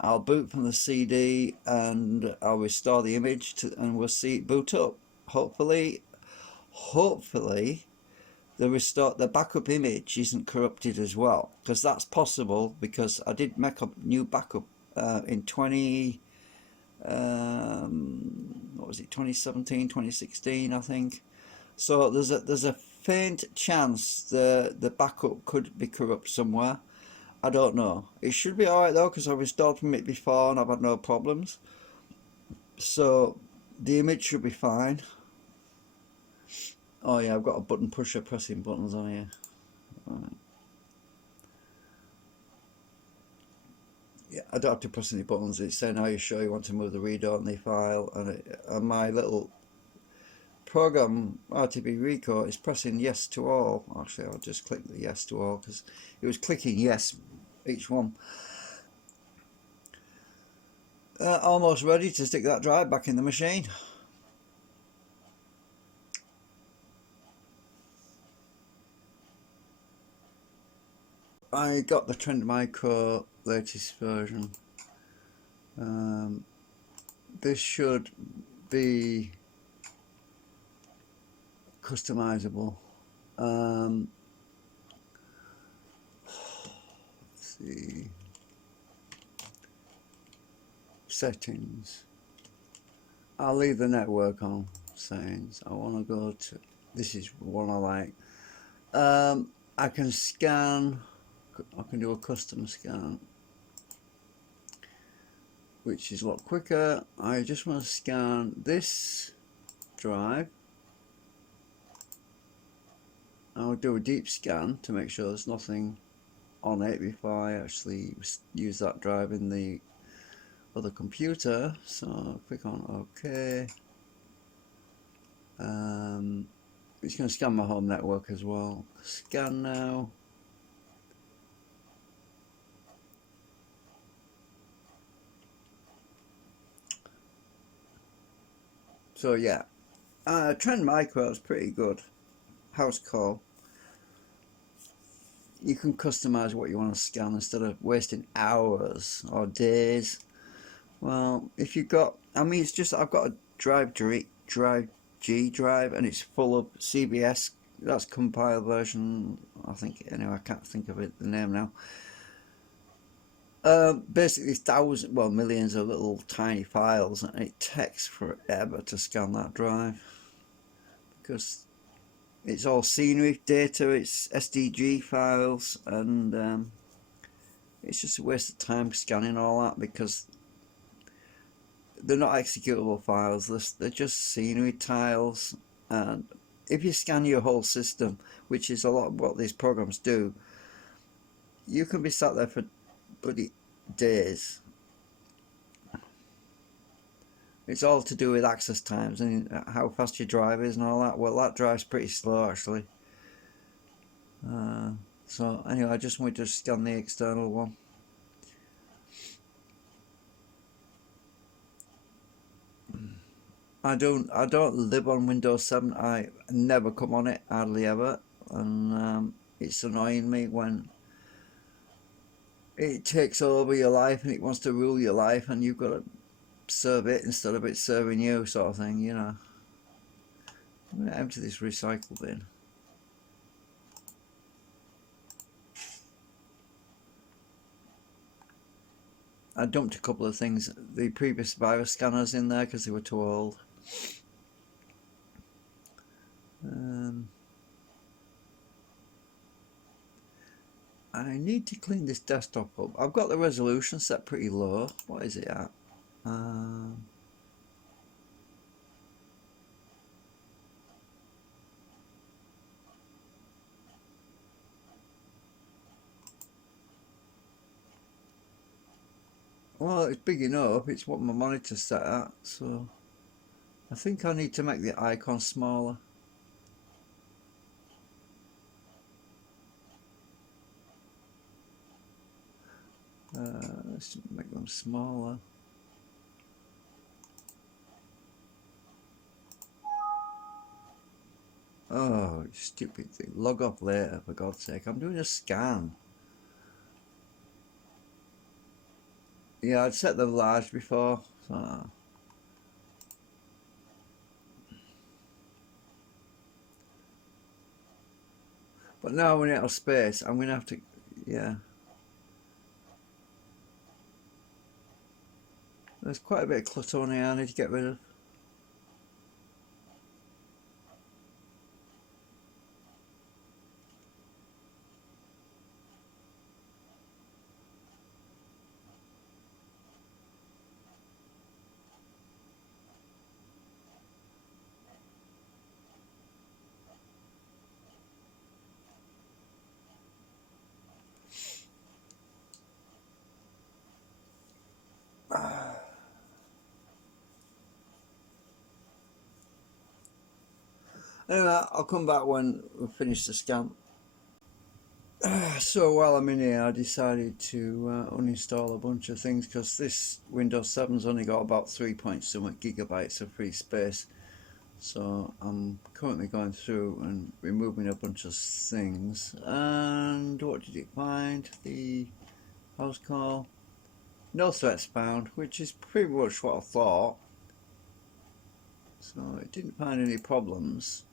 I'll boot from the CD and I'll restore the image and we'll see it boot up. Hopefully the backup image isn't corrupted as well, because that's possible, because I did make a new backup in 2017, 2016, I think. So there's a faint chance the backup could be corrupt somewhere. I don't know. It should be alright though, because I've restored from it before and I've had no problems. So the image should be fine. Oh yeah, I've got a button pusher pressing buttons on here. Right. Yeah, I don't have to press any buttons. It's saying, are you sure you want to move the read-only file? And my little program RTB Rico is pressing yes to all. Actually, I'll just click the yes to all because it was clicking yes each one. Almost ready to stick that drive back in the machine. I got the Trend Micro latest version. This should be customizable. Let's see. Settings. I'll leave the network on. Settings. I want to go to. This is one I like. I can scan. I can do a custom scan, which is a lot quicker. I just want to scan this drive. I'll do a deep scan to make sure there's nothing on it before I actually use that drive in the other computer. So I'll click on OK. It's going to scan my home network as well. Scan now. So yeah, Trend Micro is pretty good. House call. You can customize what you want to scan instead of wasting hours or days. Well, if you've got, I mean, it's just I've got a Drive G drive, and it's full of CBS. That's compiled version, I think. Anyway, I can't think of the name now. Basically millions of little tiny files, and it takes forever to scan that drive because it's all scenery data, it's SDG files, and it's just a waste of time scanning all that because they're not executable files, they're just scenery tiles. And if you scan your whole system, which is a lot of what these programs do, you can be sat there for bloody days. It's all to do with access times and how fast your drive is and all that. Well, that drive's pretty slow actually. So anyway, I just wanted to scan the external one. I don't live on Windows 7. I never come on it, hardly ever, and it's annoying me when it takes over your life and it wants to rule your life, and you've got to serve it instead of it serving you, sort of thing, you know. I'm going to empty this recycle bin. I dumped a couple of things, the previous virus scanners in there because they were too old. I need to clean this desktop up. I've got the resolution set pretty low. What is it at? Well, it's big enough. It's what my monitor's set at. So I think I need to make the icon smaller. Let's make them smaller. Oh, stupid thing. Log off later, for God's sake. I'm doing a scan. Yeah, I'd set them large before. So. But now when out of space, I'm going to have to, yeah. There's quite a bit of clutter on here I need to get rid of. Anyway, I'll come back when we finish the scan. So while I'm in here, I decided to uninstall a bunch of things because this Windows 7's only got about 3 point something gigabytes of free space. So I'm currently going through and removing a bunch of things. And what did it find? The house call. No threats found, which is pretty much what I thought. So it didn't find any problems.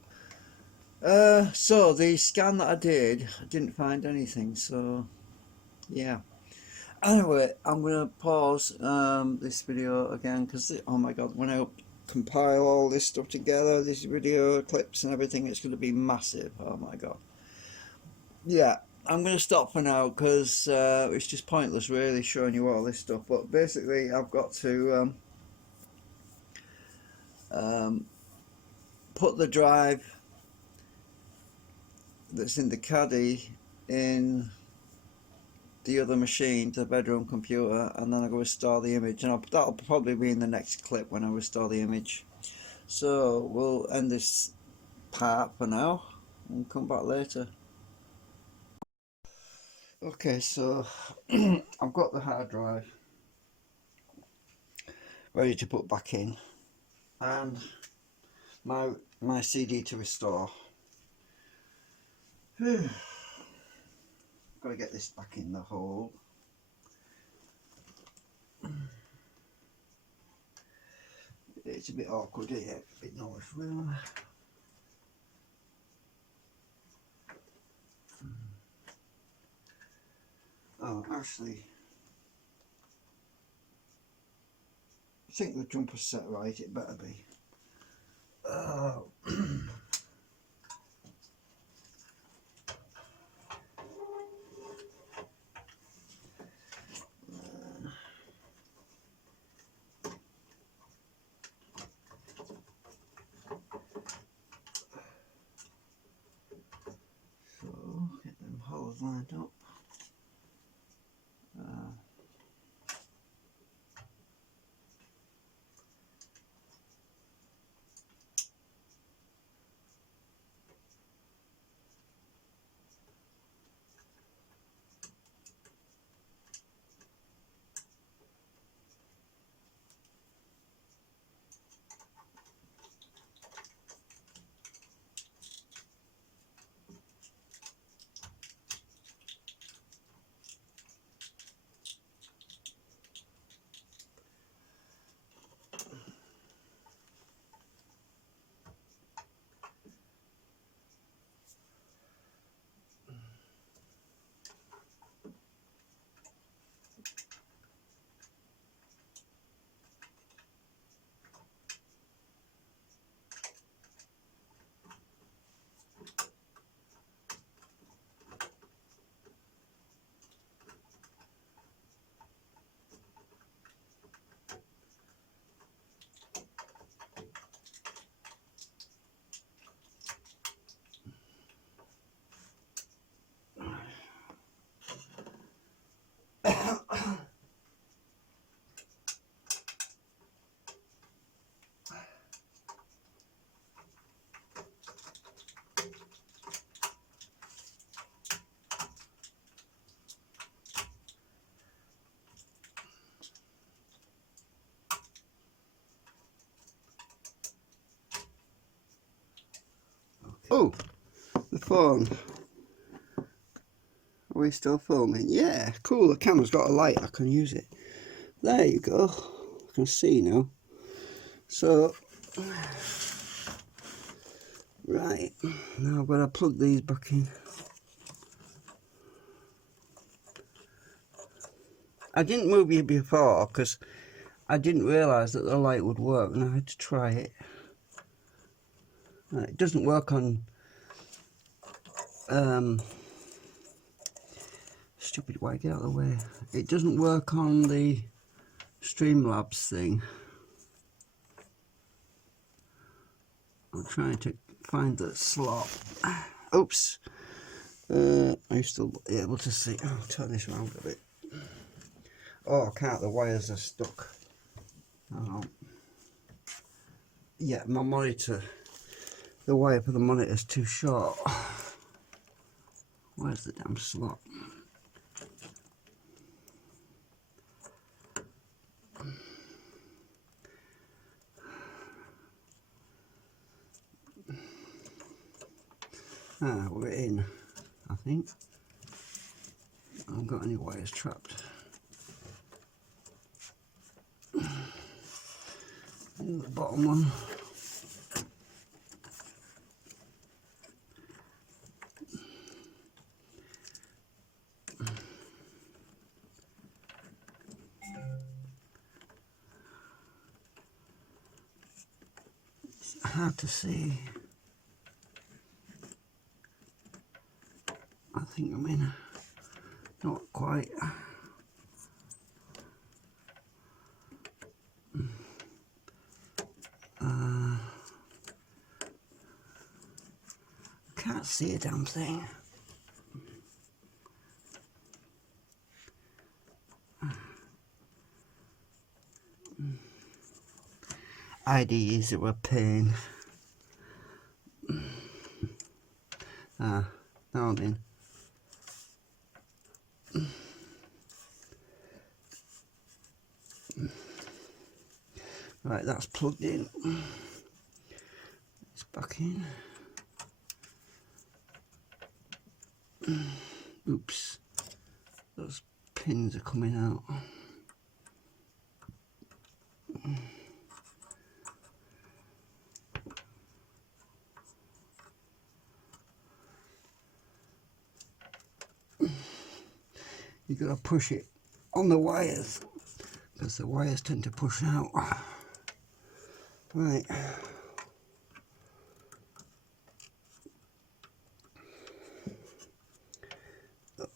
So the scan that I didn't find anything, so yeah. Anyway, I'm gonna pause this video again because oh my god, when I compile all this stuff together, this video clips and everything, it's gonna be massive. Oh my god. Yeah, I'm gonna stop for now because it's just pointless really showing you all this stuff. But basically, I've got to put the drive that's in the caddy in the other machine, the bedroom computer, and then I'm going to restore the image, and that'll probably be in the next clip when I restore the image. So we'll end this part for now and come back later. Okay, so I've got the hard drive ready to put back in, and my CD to restore. Got to get this back in the hole. It's a bit awkward here, a bit noise room. Oh, actually, I think the jumper's set right, it better be. Oh. Get them holes lined up. Oh, the phone. Are we still filming? Yeah, cool. The camera's got a light. I can use it. There you go. I can see now. So, right. Now I've got to plug these back in. I didn't move you before because I didn't realise that the light would work and I had to try it. It doesn't work on stupid way, get out of the way. It doesn't work on the Streamlabs thing. I'm trying to find the slot. Oops. Are you still able to see? Oh, turn this around a bit. Oh, I can't, the wires are stuck. Oh. Yeah, my monitor, the wire for the monitor is too short. Where's the damn slot? Ah, we're in, I think. I haven't got any wires trapped. And the bottom one. It's hard to see. I think I'm in. Not quite. Can't see a damn thing. IDs were a pain. Ah, now I'm in. Right, that's plugged in. It's back in. Oops, those pins are coming out. You gotta push it on the wires because the wires tend to push out. Right.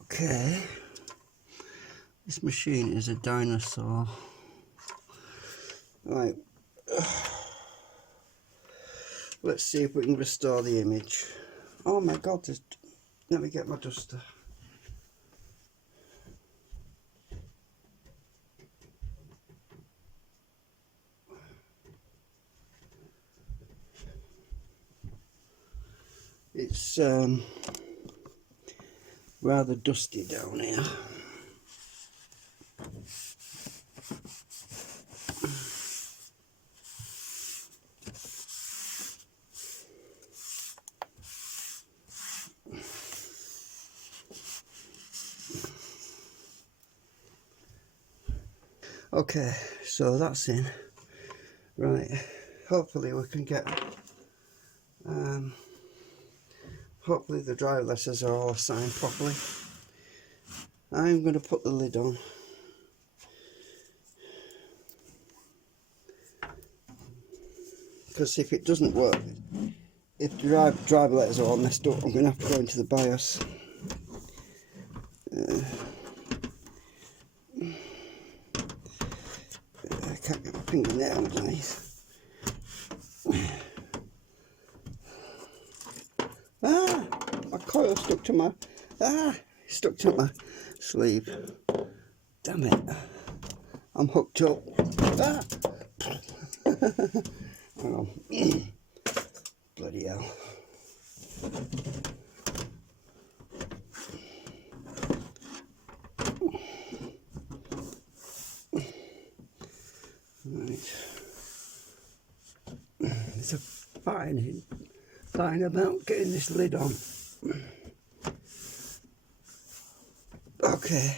Okay. This machine is a dinosaur. Right. Let's see if we can restore the image. Oh my god, let me get my duster. It's rather dusty down here. Okay, so that's in. Right, hopefully we can get hopefully the drive letters are all signed properly. I'm going to put the lid on. Because if it doesn't work, if the drive letters are all messed up, I'm going to have to go into the BIOS. I can't get my fingernail underneath. Ah! My coil stuck to my... Ah! Stuck to my sleeve. Damn it. I'm hooked up. Ah! Hang on. Bloody hell. Right. It's a line about getting this lid on. Okay.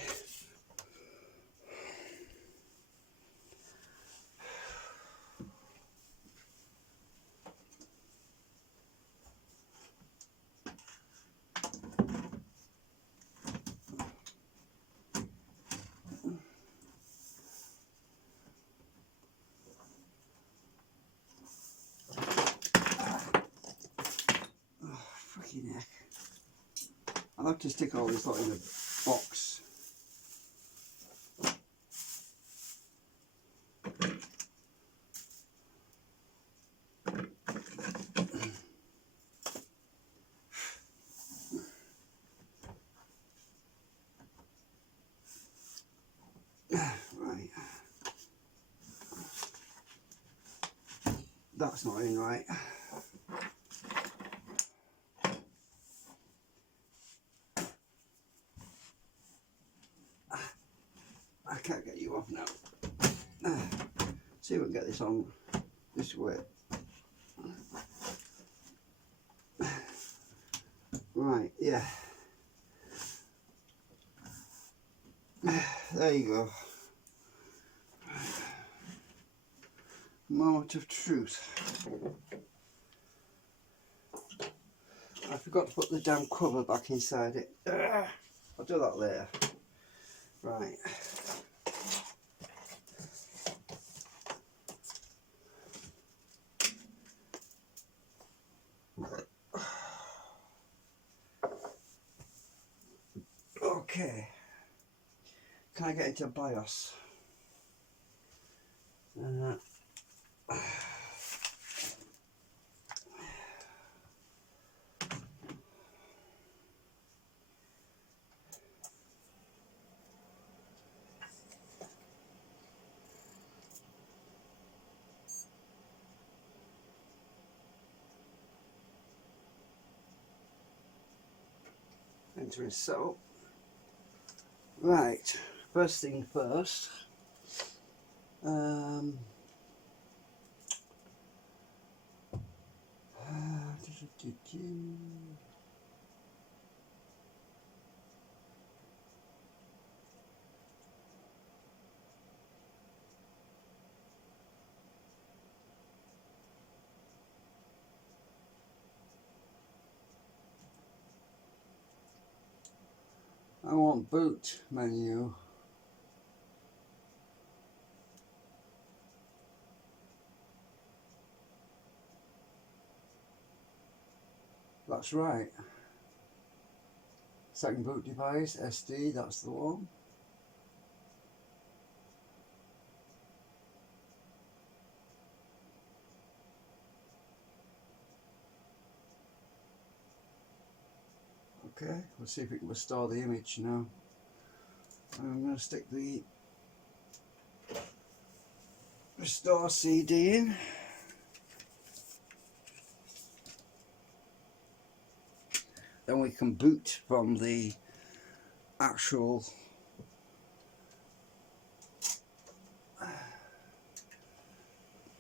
Fucking heck. I'll have to stick all this lot in a box. Right. That's not in right. I can't get you off now. See if we can get this on this way. Right, yeah. There you go. Moment of truth. I forgot to put the damn cover back inside it. I'll do that later. Right. Okay. Can I get into BIOS? Entering setup. Right, first thing first. I want boot menu. That's right. Second boot device, SD, that's the one. Okay, let's see if it can restore the image now. I'm going to stick the restore CD in. Then we can boot from the actual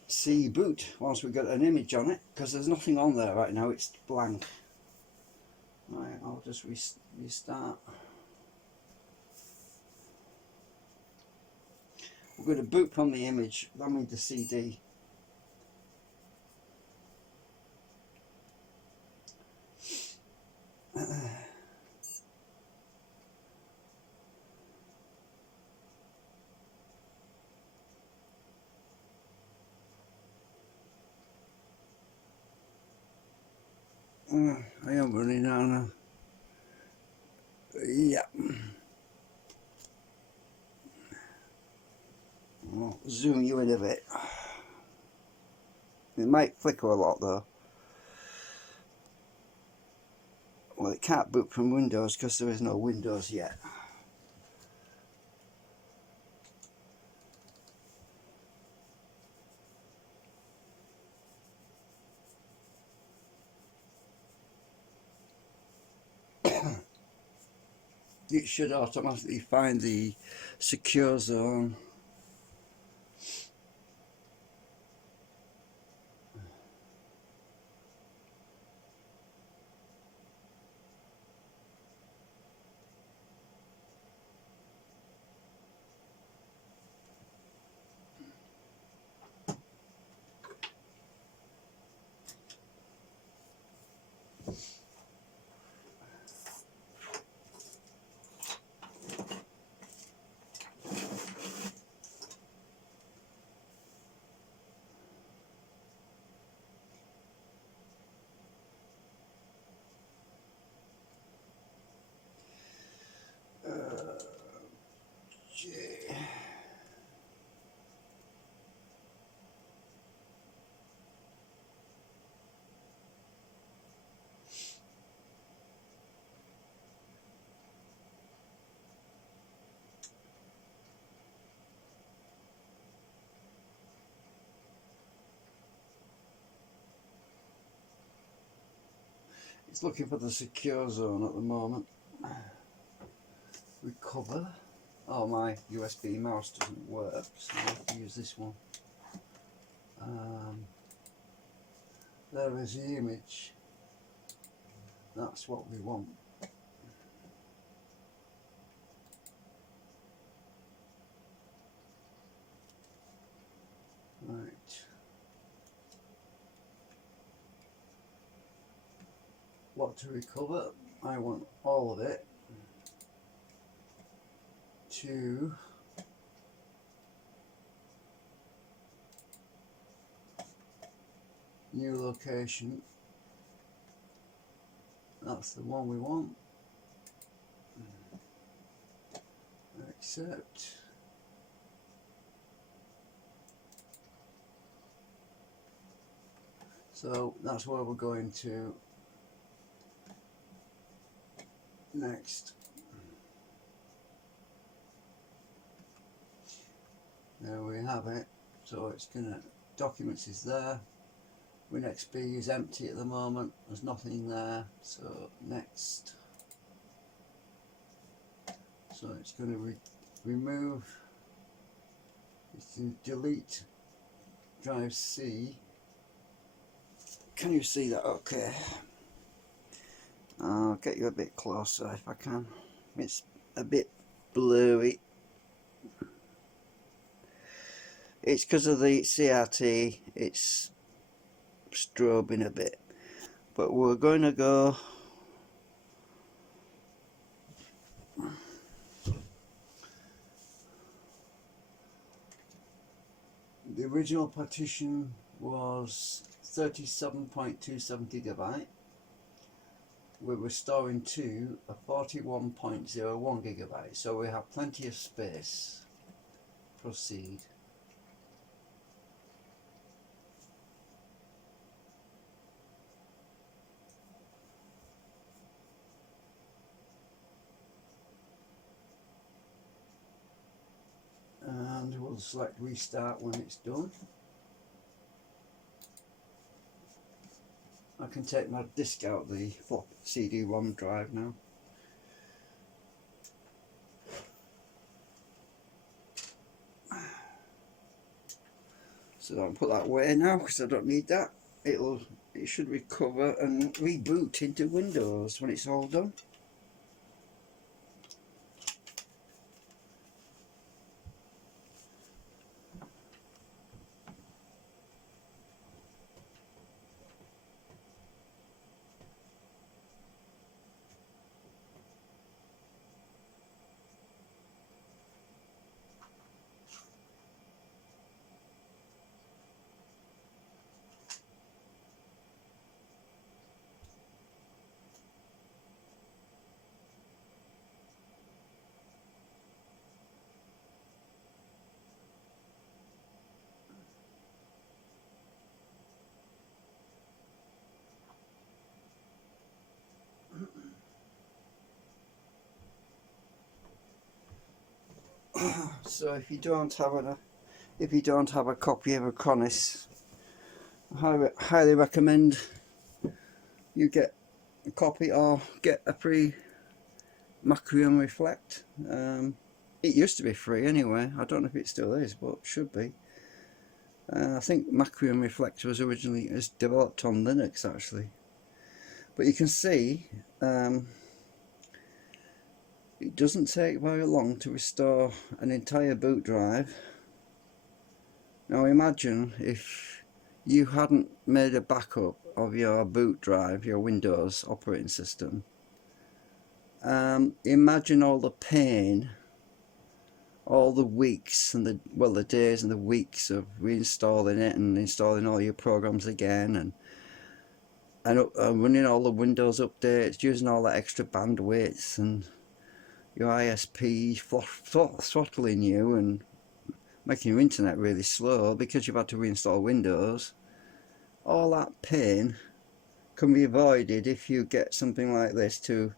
C boot once we get an image on it, because there's nothing on there right now, it's blank. Right, I'll just restart. We're going to boot from the image, that means the CD. I am running on yeah. I'll zoom you in a bit. It might flicker a lot though. Well, it can't boot from Windows because there is no Windows yet. It should automatically find the secure zone. It's looking for the secure zone at the moment. Recover. Oh, my USB mouse doesn't work, so I have to use this one. There is the image. That's what we want. Right. What to recover? I want all of it to new location. That's the one we want. Accept. So that's where we're going to next. There we have it. So it's gonna, documents is there. WinXP is empty at the moment. There's nothing there. So next. So it's going to remove. It's going to delete drive C. Can you see that? Okay. I'll get you a bit closer if I can. It's a bit blurry. It's because of the CRT. It's strobing a bit. But we're going to go. The original partition was 37.27 gigabyte. We're restoring to a 41.01 gigabyte, so we have plenty of space. Proceed. And we'll select restart when it's done. I can take my disk out the CD-ROM drive now. So I'll put that away now because I don't need that. It should recover and reboot into Windows when it's all done. So if you don't have a copy of Acronis, I highly recommend you get a copy or get a free Macrium Reflect. It used to be free anyway. I don't know if it still is, but it should be. I think Macrium Reflect was originally developed on Linux actually. But you can see it doesn't take very long to restore an entire boot drive. Now imagine if you hadn't made a backup of your boot drive, your Windows operating system. Imagine all the pain, all the weeks and the days and the weeks of reinstalling it and installing all your programs again and running all the Windows updates, using all that extra bandwidth and your ISP throttling you and making your internet really slow because you've had to reinstall Windows. All that pain can be avoided if you get something like this to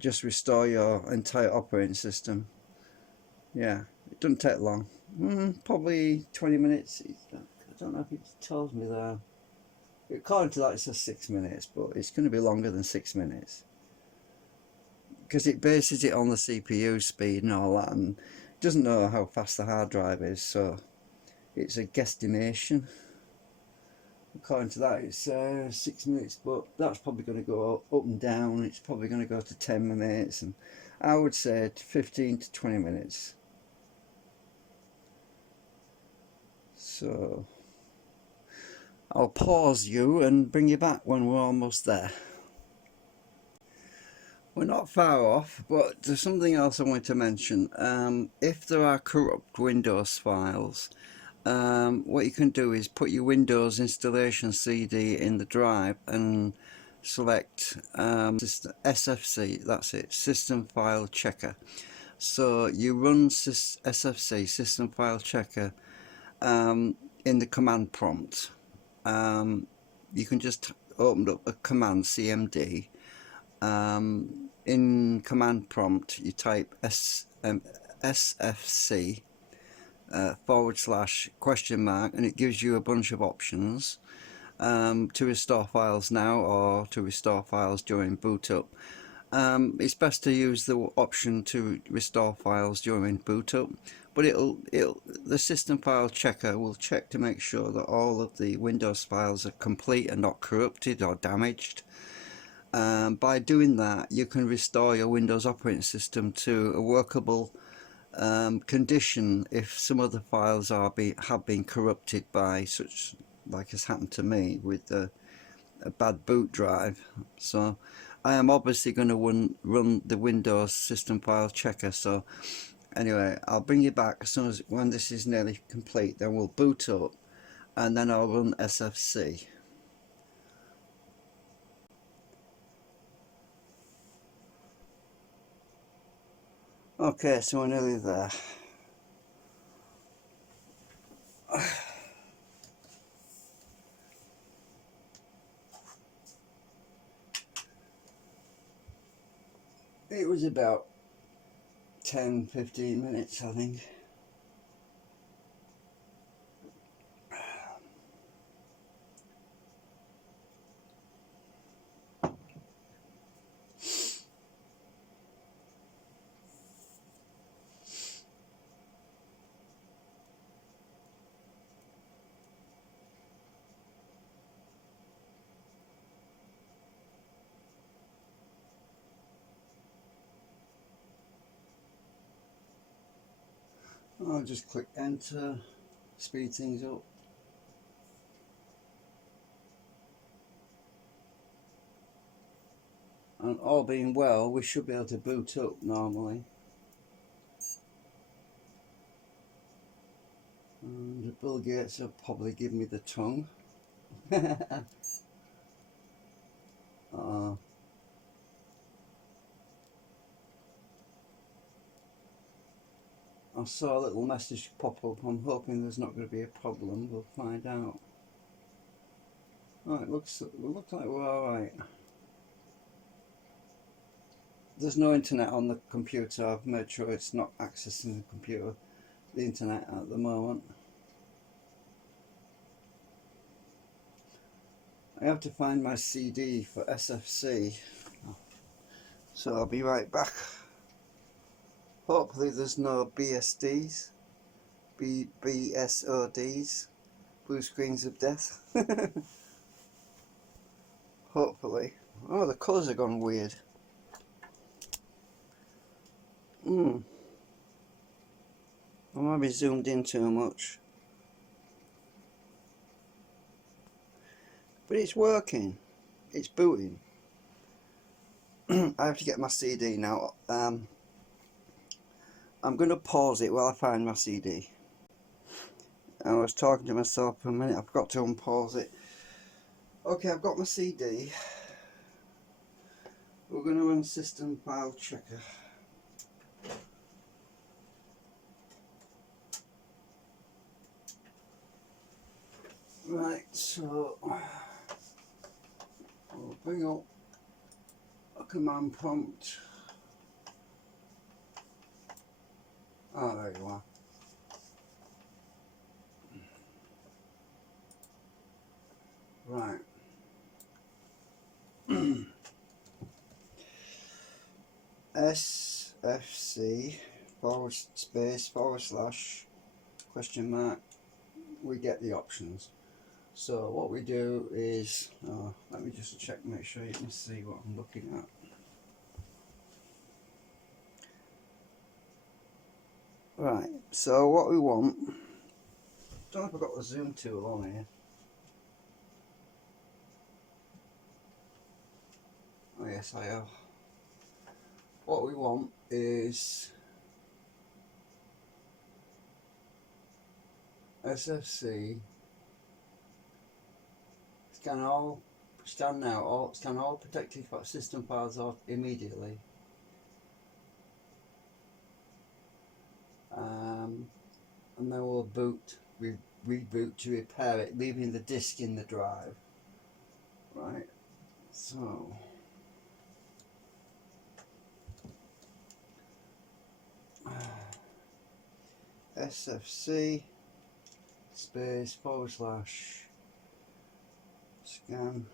just restore your entire operating system. Yeah, it doesn't take long. Probably 20 minutes. I don't know if it tells me there. according to that it says 6 minutes, but it's going to be longer than 6 minutes because it bases it on the CPU speed and all that, and doesn't know how fast the hard drive is, so it's a guesstimation. According to that it's 6 minutes, but that's probably going to go up and down. It's probably going to go to 10 minutes, and I would say 15 to 20 minutes. So I'll pause you and bring you back when we're almost there. We're not far off, but there's something else I want to mention. If there are corrupt Windows files, what you can do is put your Windows installation CD in the drive and select SFC, that's it, System File Checker. So you run SFC, System File Checker, in the command prompt. You can just open up a command, CMD. In command prompt you type SFC /? and it gives you a bunch of options to restore files now or to restore files during boot up. It's best to use the option to restore files during boot up, but the system file checker will check to make sure that all of the Windows files are complete and not corrupted or damaged. By doing that, you can restore your Windows operating system to a workable condition if some of the files have been corrupted by such, like has happened to me with a bad boot drive. So I am obviously going to run the Windows system file checker. So anyway, I'll bring you back as soon as when this is nearly complete. Then we'll boot up and then I'll run SFC. Okay, so we're nearly there. It was about 10-15 minutes, I think. I'll just click enter, speed things up. And all being well, we should be able to boot up normally. And Bill Gates will probably give me the tongue. I saw a little message pop up. I'm hoping there's not going to be a problem. We'll find out. Right, looks like we're alright. There's no internet on the computer. I've made sure it's not accessing the internet at the moment. I have to find my CD for SFC, so I'll be right back. Hopefully there's no BSDs, BSODs, blue screens of death. Hopefully. Oh, the colours have gone weird. I might be zoomed in too much. But it's working. It's booting. I have to get my CD now. I'm going to pause it while I find my CD. I was talking to myself for a minute. I forgot to unpause it. Okay, I've got my CD. We're going to run system file checker. Right, so we'll bring up a command prompt. Oh, there you are. Right. SFC // question mark, we get the options. So what we do is, let me just check, make sure you can see what I'm looking at. Right, so what we want, don't know if I've got the zoom tool on here. Oh yes, I have. What we want is SFC scan all protected system files off immediately. And then we'll reboot to repair it, leaving the disk in the drive. Right, so SFC space / scan.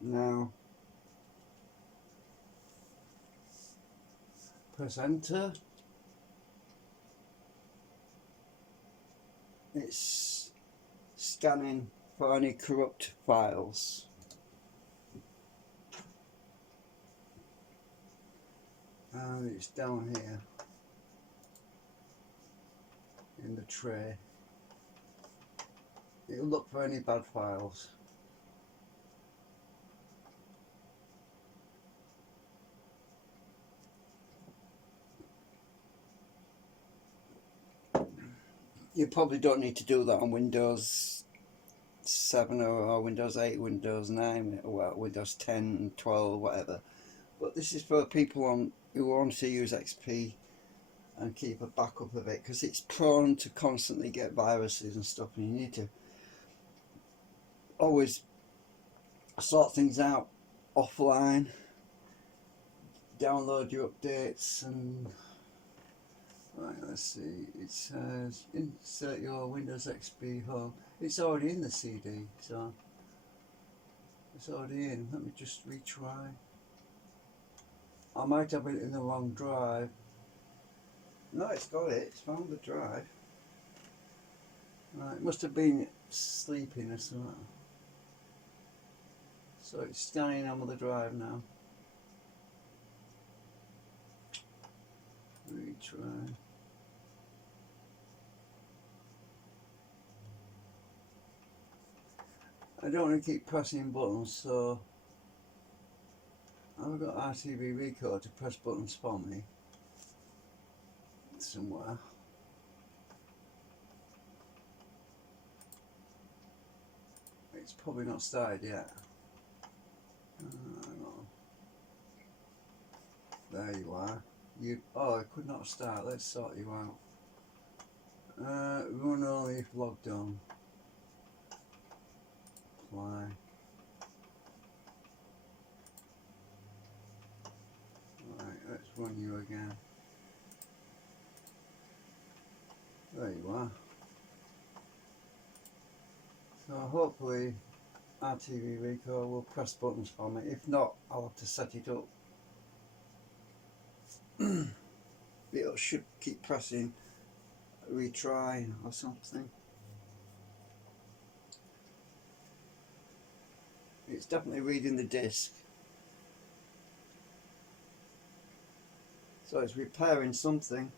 Now press enter. It's scanning for any corrupt files. And it's down here in the tray. It'll look for any bad files. You probably don't need to do that on Windows 7 or Windows 8, Windows 9, or Windows 10 and 12, whatever. But this is for people who want to use XP and keep a backup of it, because it's prone to constantly get viruses and stuff, and you need to always sort things out offline, download your updates. And right, let's see, it says insert your Windows XP home. It's already in the CD, so it's already in. Let me just retry. I might have it in the wrong drive. No, it's got it, it's found the drive. Right, it must have been sleeping or something. So it's scanning on the drive now. Retry. I don't want to keep pressing buttons, so I've got RTV Record to press buttons for me somewhere. It's probably not started yet. Hang on. There you are. Oh, it could not start. Let's sort you out. Run only if logged on. Apply. Right, let's run you again. There you are. So hopefully RTV Record will press buttons for me. If not, I'll have to set it up. It should keep pressing retry or something. It's definitely reading the disk. So it's repairing something.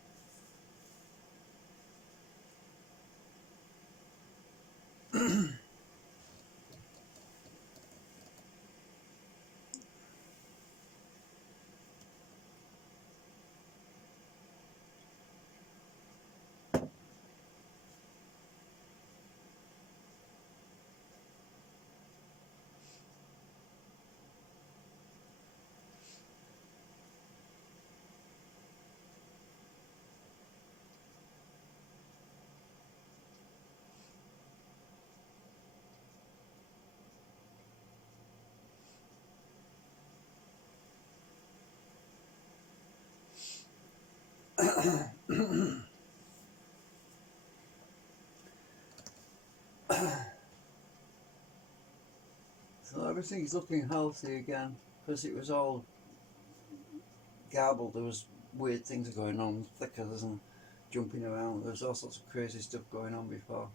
So everything's looking healthy again, because it was all garbled. There was weird things going on, flickers and jumping around. There was all sorts of crazy stuff going on before.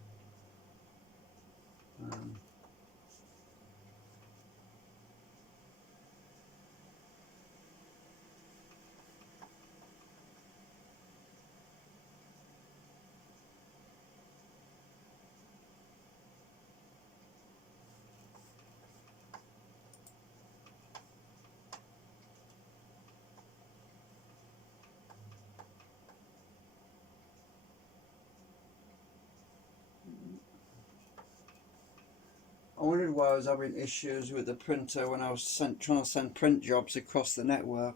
I wondered why I was having issues with the printer when I was trying to send print jobs across the network.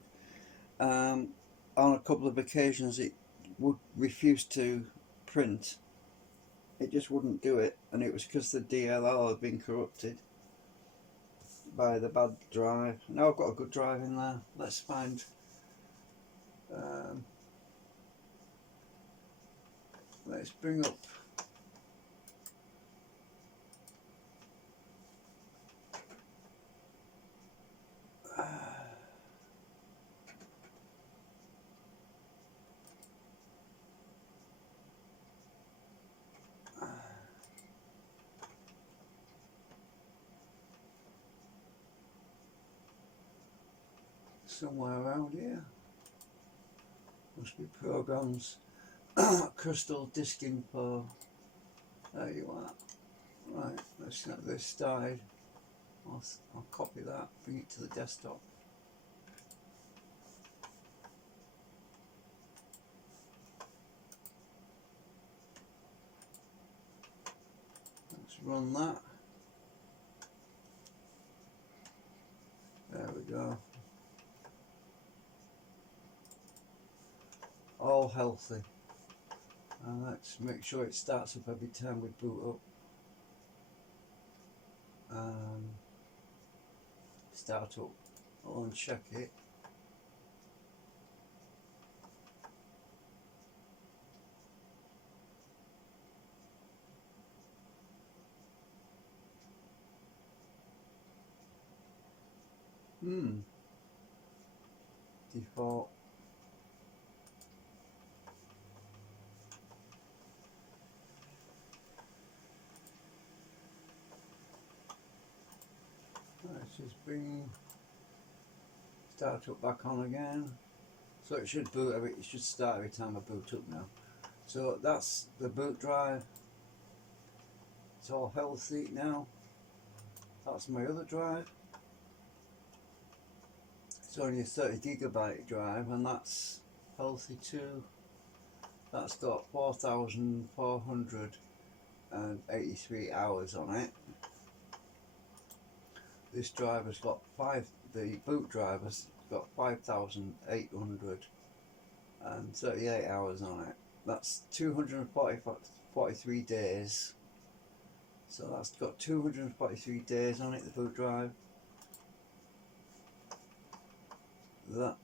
On a couple of occasions it would refuse to print. It just wouldn't do it, and it was because the DLL had been corrupted by the bad drive. Now I've got a good drive in there. Let's find let's bring up somewhere around here. Must be programs. Crystal disk info. There you are. Right, let's get this started. I'll copy that, bring it to the desktop. Let's run that. There we go. All healthy. And let's make sure it starts up every time we boot up. Start up. I'll uncheck it. Default. Let's just bring start up back on again. So it should boot it should start every time I boot up now. So that's the boot drive. It's all healthy now. That's my other drive. It's only a 30GB drive, and that's healthy too. That's got 4,483 hours on it. This drive has got the boot drive has got 5,838 hours on it. That's 243 days. So that's got 243 days on it, the boot drive. That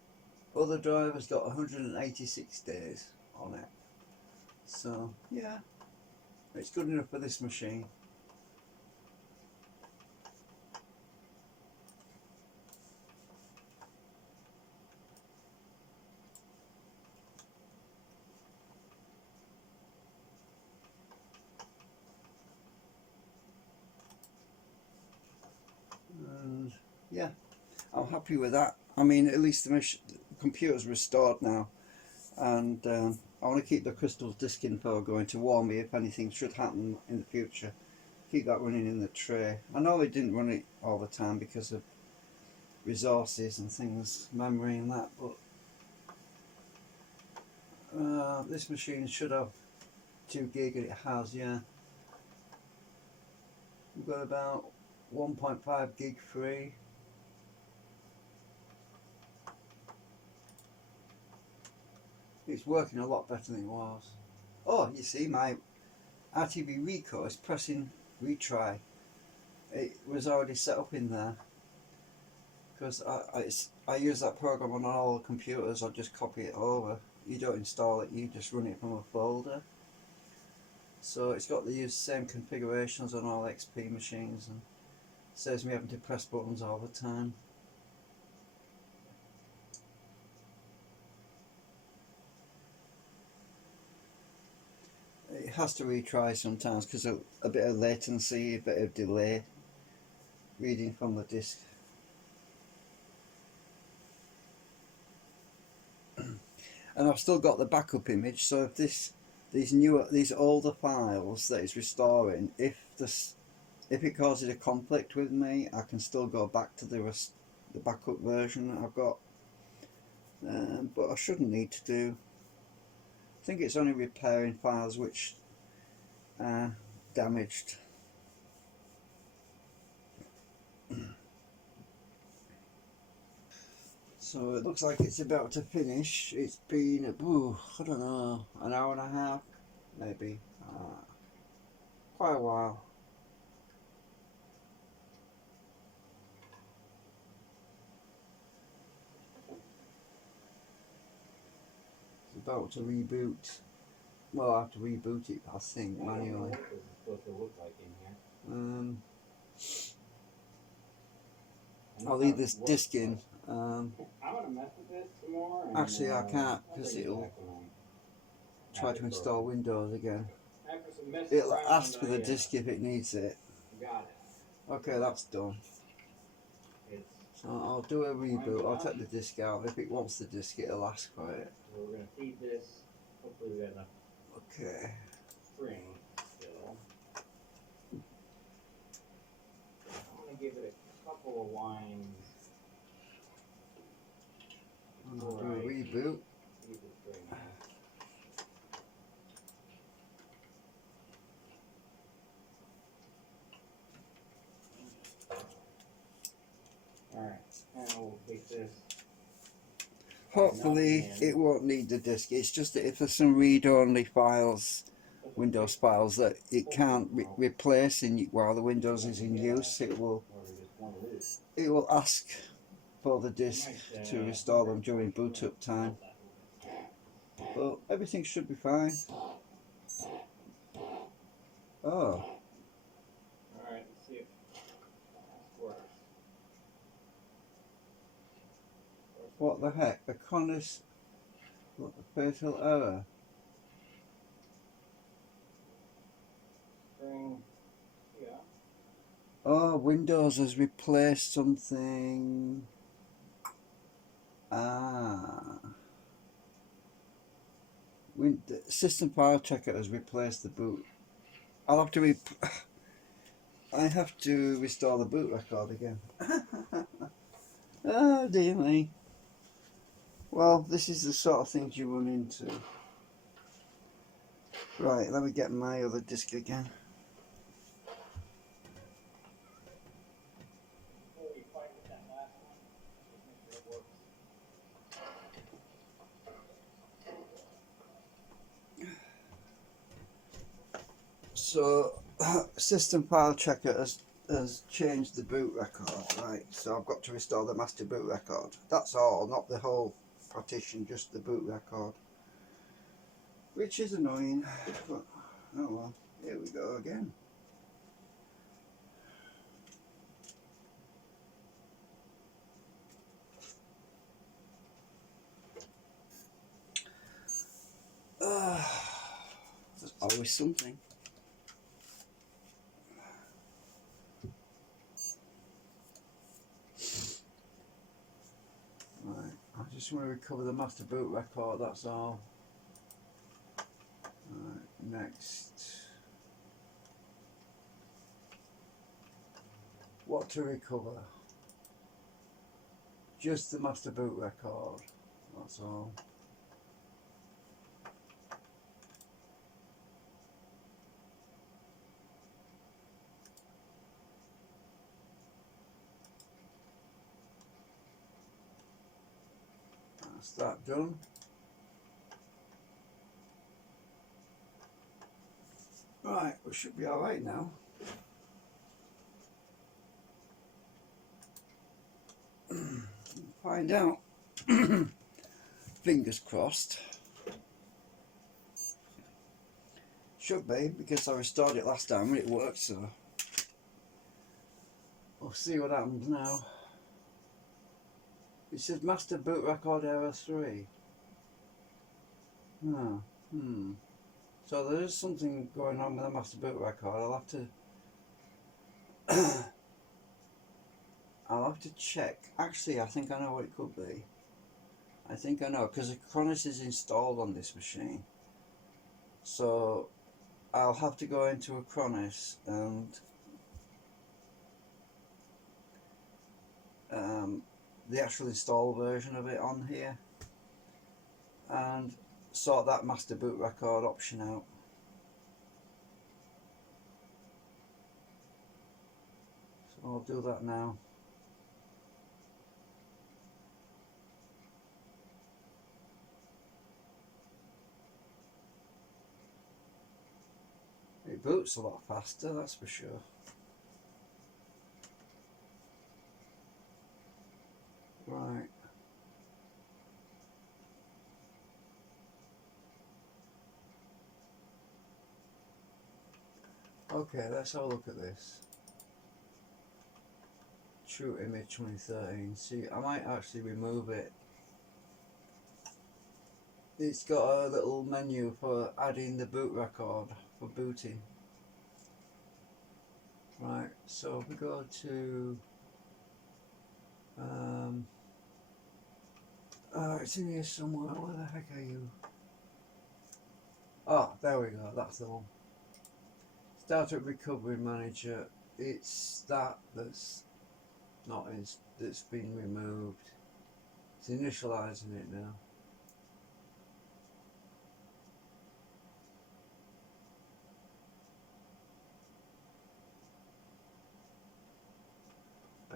other drive has got 186 days on it. So yeah, it's good enough for this machine. And yeah, I'm happy with that. I mean, at least the computer's restored now, and I want to keep the crystal disk info going to warn me if anything should happen in the future. Keep that running in the tray. I know they didn't run it all the time because of resources and things, memory and that, but this machine should have 2 gig, and it has, yeah. We've got about 1.5 gig free. It's working a lot better than it was. Oh, you see, my RTV Reco is pressing retry. It was already set up in there because I use that program on all the computers. I just copy it over. You don't install it, you just run it from a folder. So it's got the same configurations on all XP machines, and Saves me having to press buttons all the time. It has to retry sometimes because of a bit of latency, a bit of delay reading from the disk. And I've still got the backup image, so if these older files that it's restoring, if it causes a conflict with me, I can still go back to the backup version that I've got. But I shouldn't need to do. I think it's only repairing files which are damaged. So it looks like it's about to finish. It's been, I don't know, an hour and a half, maybe. Quite a while. It's about to reboot. Well, I have to reboot it, I think, manually. What is it supposed to look like in here? I'll leave this disc in. I'm gonna mess with this some more. And, Actually, I can't I'll because bring it it'll back when I'm try at to it install for- Windows again. After some messing It'll around, ask for the I, disk if it needs it. Got it. Okay, that's done. It's, So I'll do a reboot. I'll take the disk out. If it wants the disk, it'll ask for it. so we're gonna feed this. Hopefully we got enough Okay. string still. I'm gonna give it a couple of winds. I'll do a reboot. Feed the string in. Alright, and we'll take this. Hopefully it won't need the disk. It's just that if there's some read-only files, Windows files that it can't replace while the Windows is in use, it will ask for the disk to restore them during boot up time. But everything should be fine. Oh, Alright, let's see if this works. what the heck? A Connors, what a fatal error. String, yeah. Oh, Windows has replaced something. The system file checker has replaced the boot. I have to restore the boot record again. Oh dear me. Well, this is the sort of things you run into. Right, let me get my other disk again. Before we fight with that last one, just make sure it works. So, system file checker has changed the boot record, right? So I've got to restore the master boot record. That's all, not the whole partition, just the boot record. Which is annoying, but oh well, here we go again. There's always something. Right, I just want to recover the master boot record, that's all. Right, next. What to recover? Just the master boot record, that's all. That's that done. Right, we should be alright now. Find out. Fingers crossed. Should be, because I restored it last time and it worked, so. We'll see what happens now. It says master boot record error 3. Oh, So there is something going on with the master boot record. I'll have to check. Actually, I think I know what it could be. I think I know, because Acronis is installed on this machine. So I'll have to go into Acronis and the actual install version of it on here and sort that master boot record option out. So I'll do that now. It boots a lot faster, that's for sure. Right. Okay, let's have a look at this. True image 2013. See, I might actually remove it. It's got a little menu for adding the boot record for booting. Right, so if we go to it's in here somewhere. Where the heck are you? Oh, there we go, that's the one. Startup Recovery Manager. It's that's not in, that's been removed. It's initializing it now.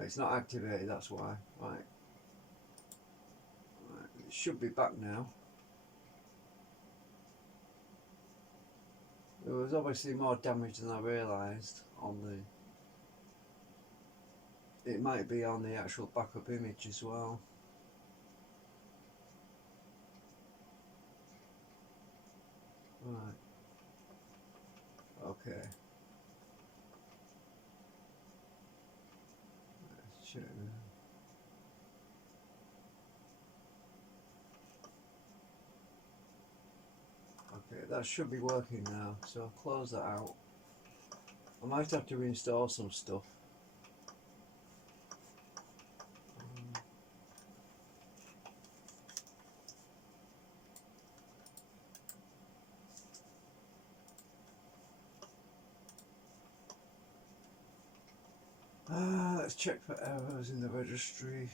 It's not activated, that's why. Right. It should be back now. There was obviously more damage than I realised on the... It might be on the actual backup image as well. Right. Okay. Let's check now. Okay, that should be working now, so I'll close that out. I might have to reinstall some stuff. Let's check for errors in the registry.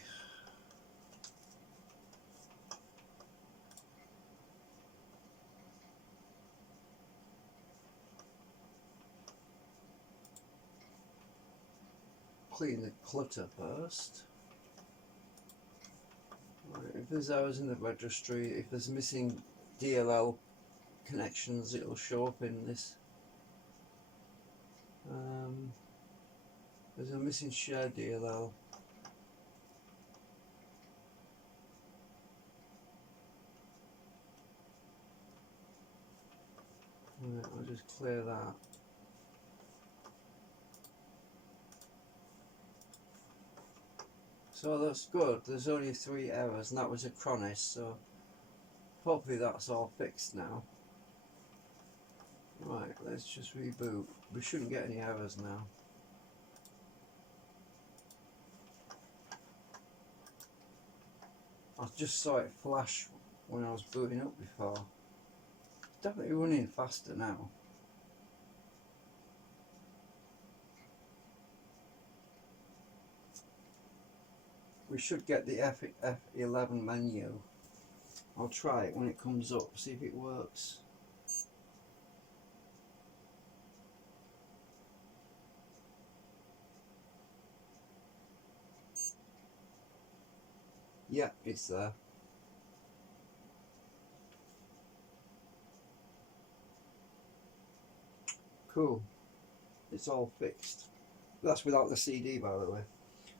Clean the clutter first. Right, if there's errors in the registry, if there's missing DLL connections, it'll show up in this. There's a missing shared DLL. Right, I'll just clear that. So that's good, there's only 3 errors and that was Acronis, so hopefully that's all fixed now. Right, let's just reboot. We shouldn't get any errors now. I just saw it flash when I was booting up before. Definitely running faster now. We should get the F11 menu. I'll try it when it comes up, see if it works. Yeah, it's there. Cool. It's all fixed. That's without the CD, by the way,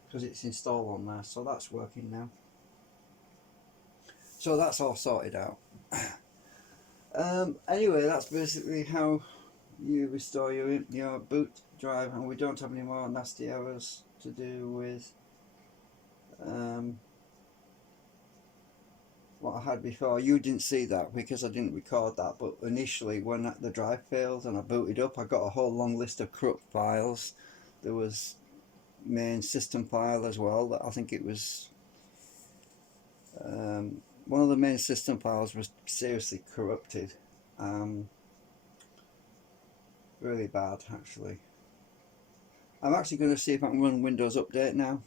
because it's installed on there, so that's working now. So that's all sorted out. Anyway, that's basically how you restore your boot drive, and we don't have any more nasty errors to do with what I had before. You didn't see that because I didn't record that, but initially when the drive failed and I booted up, I got a whole long list of corrupt files. There was main system file as well, that I think it was one of the main system files was seriously corrupted, really bad actually. I'm actually going to see if I can run Windows Update now.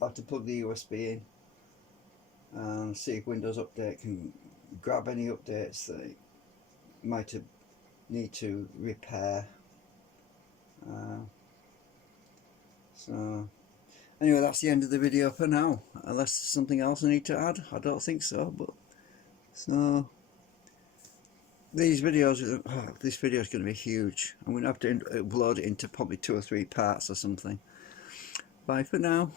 I'll have to plug the USB in and see if Windows Update can grab any updates that it might need to repair. So anyway, that's the end of the video for now, unless there's something else I need to add. I don't think so, but so this video is going to be huge. I'm going to have to upload it into probably 2 or 3 parts or something. Bye for now.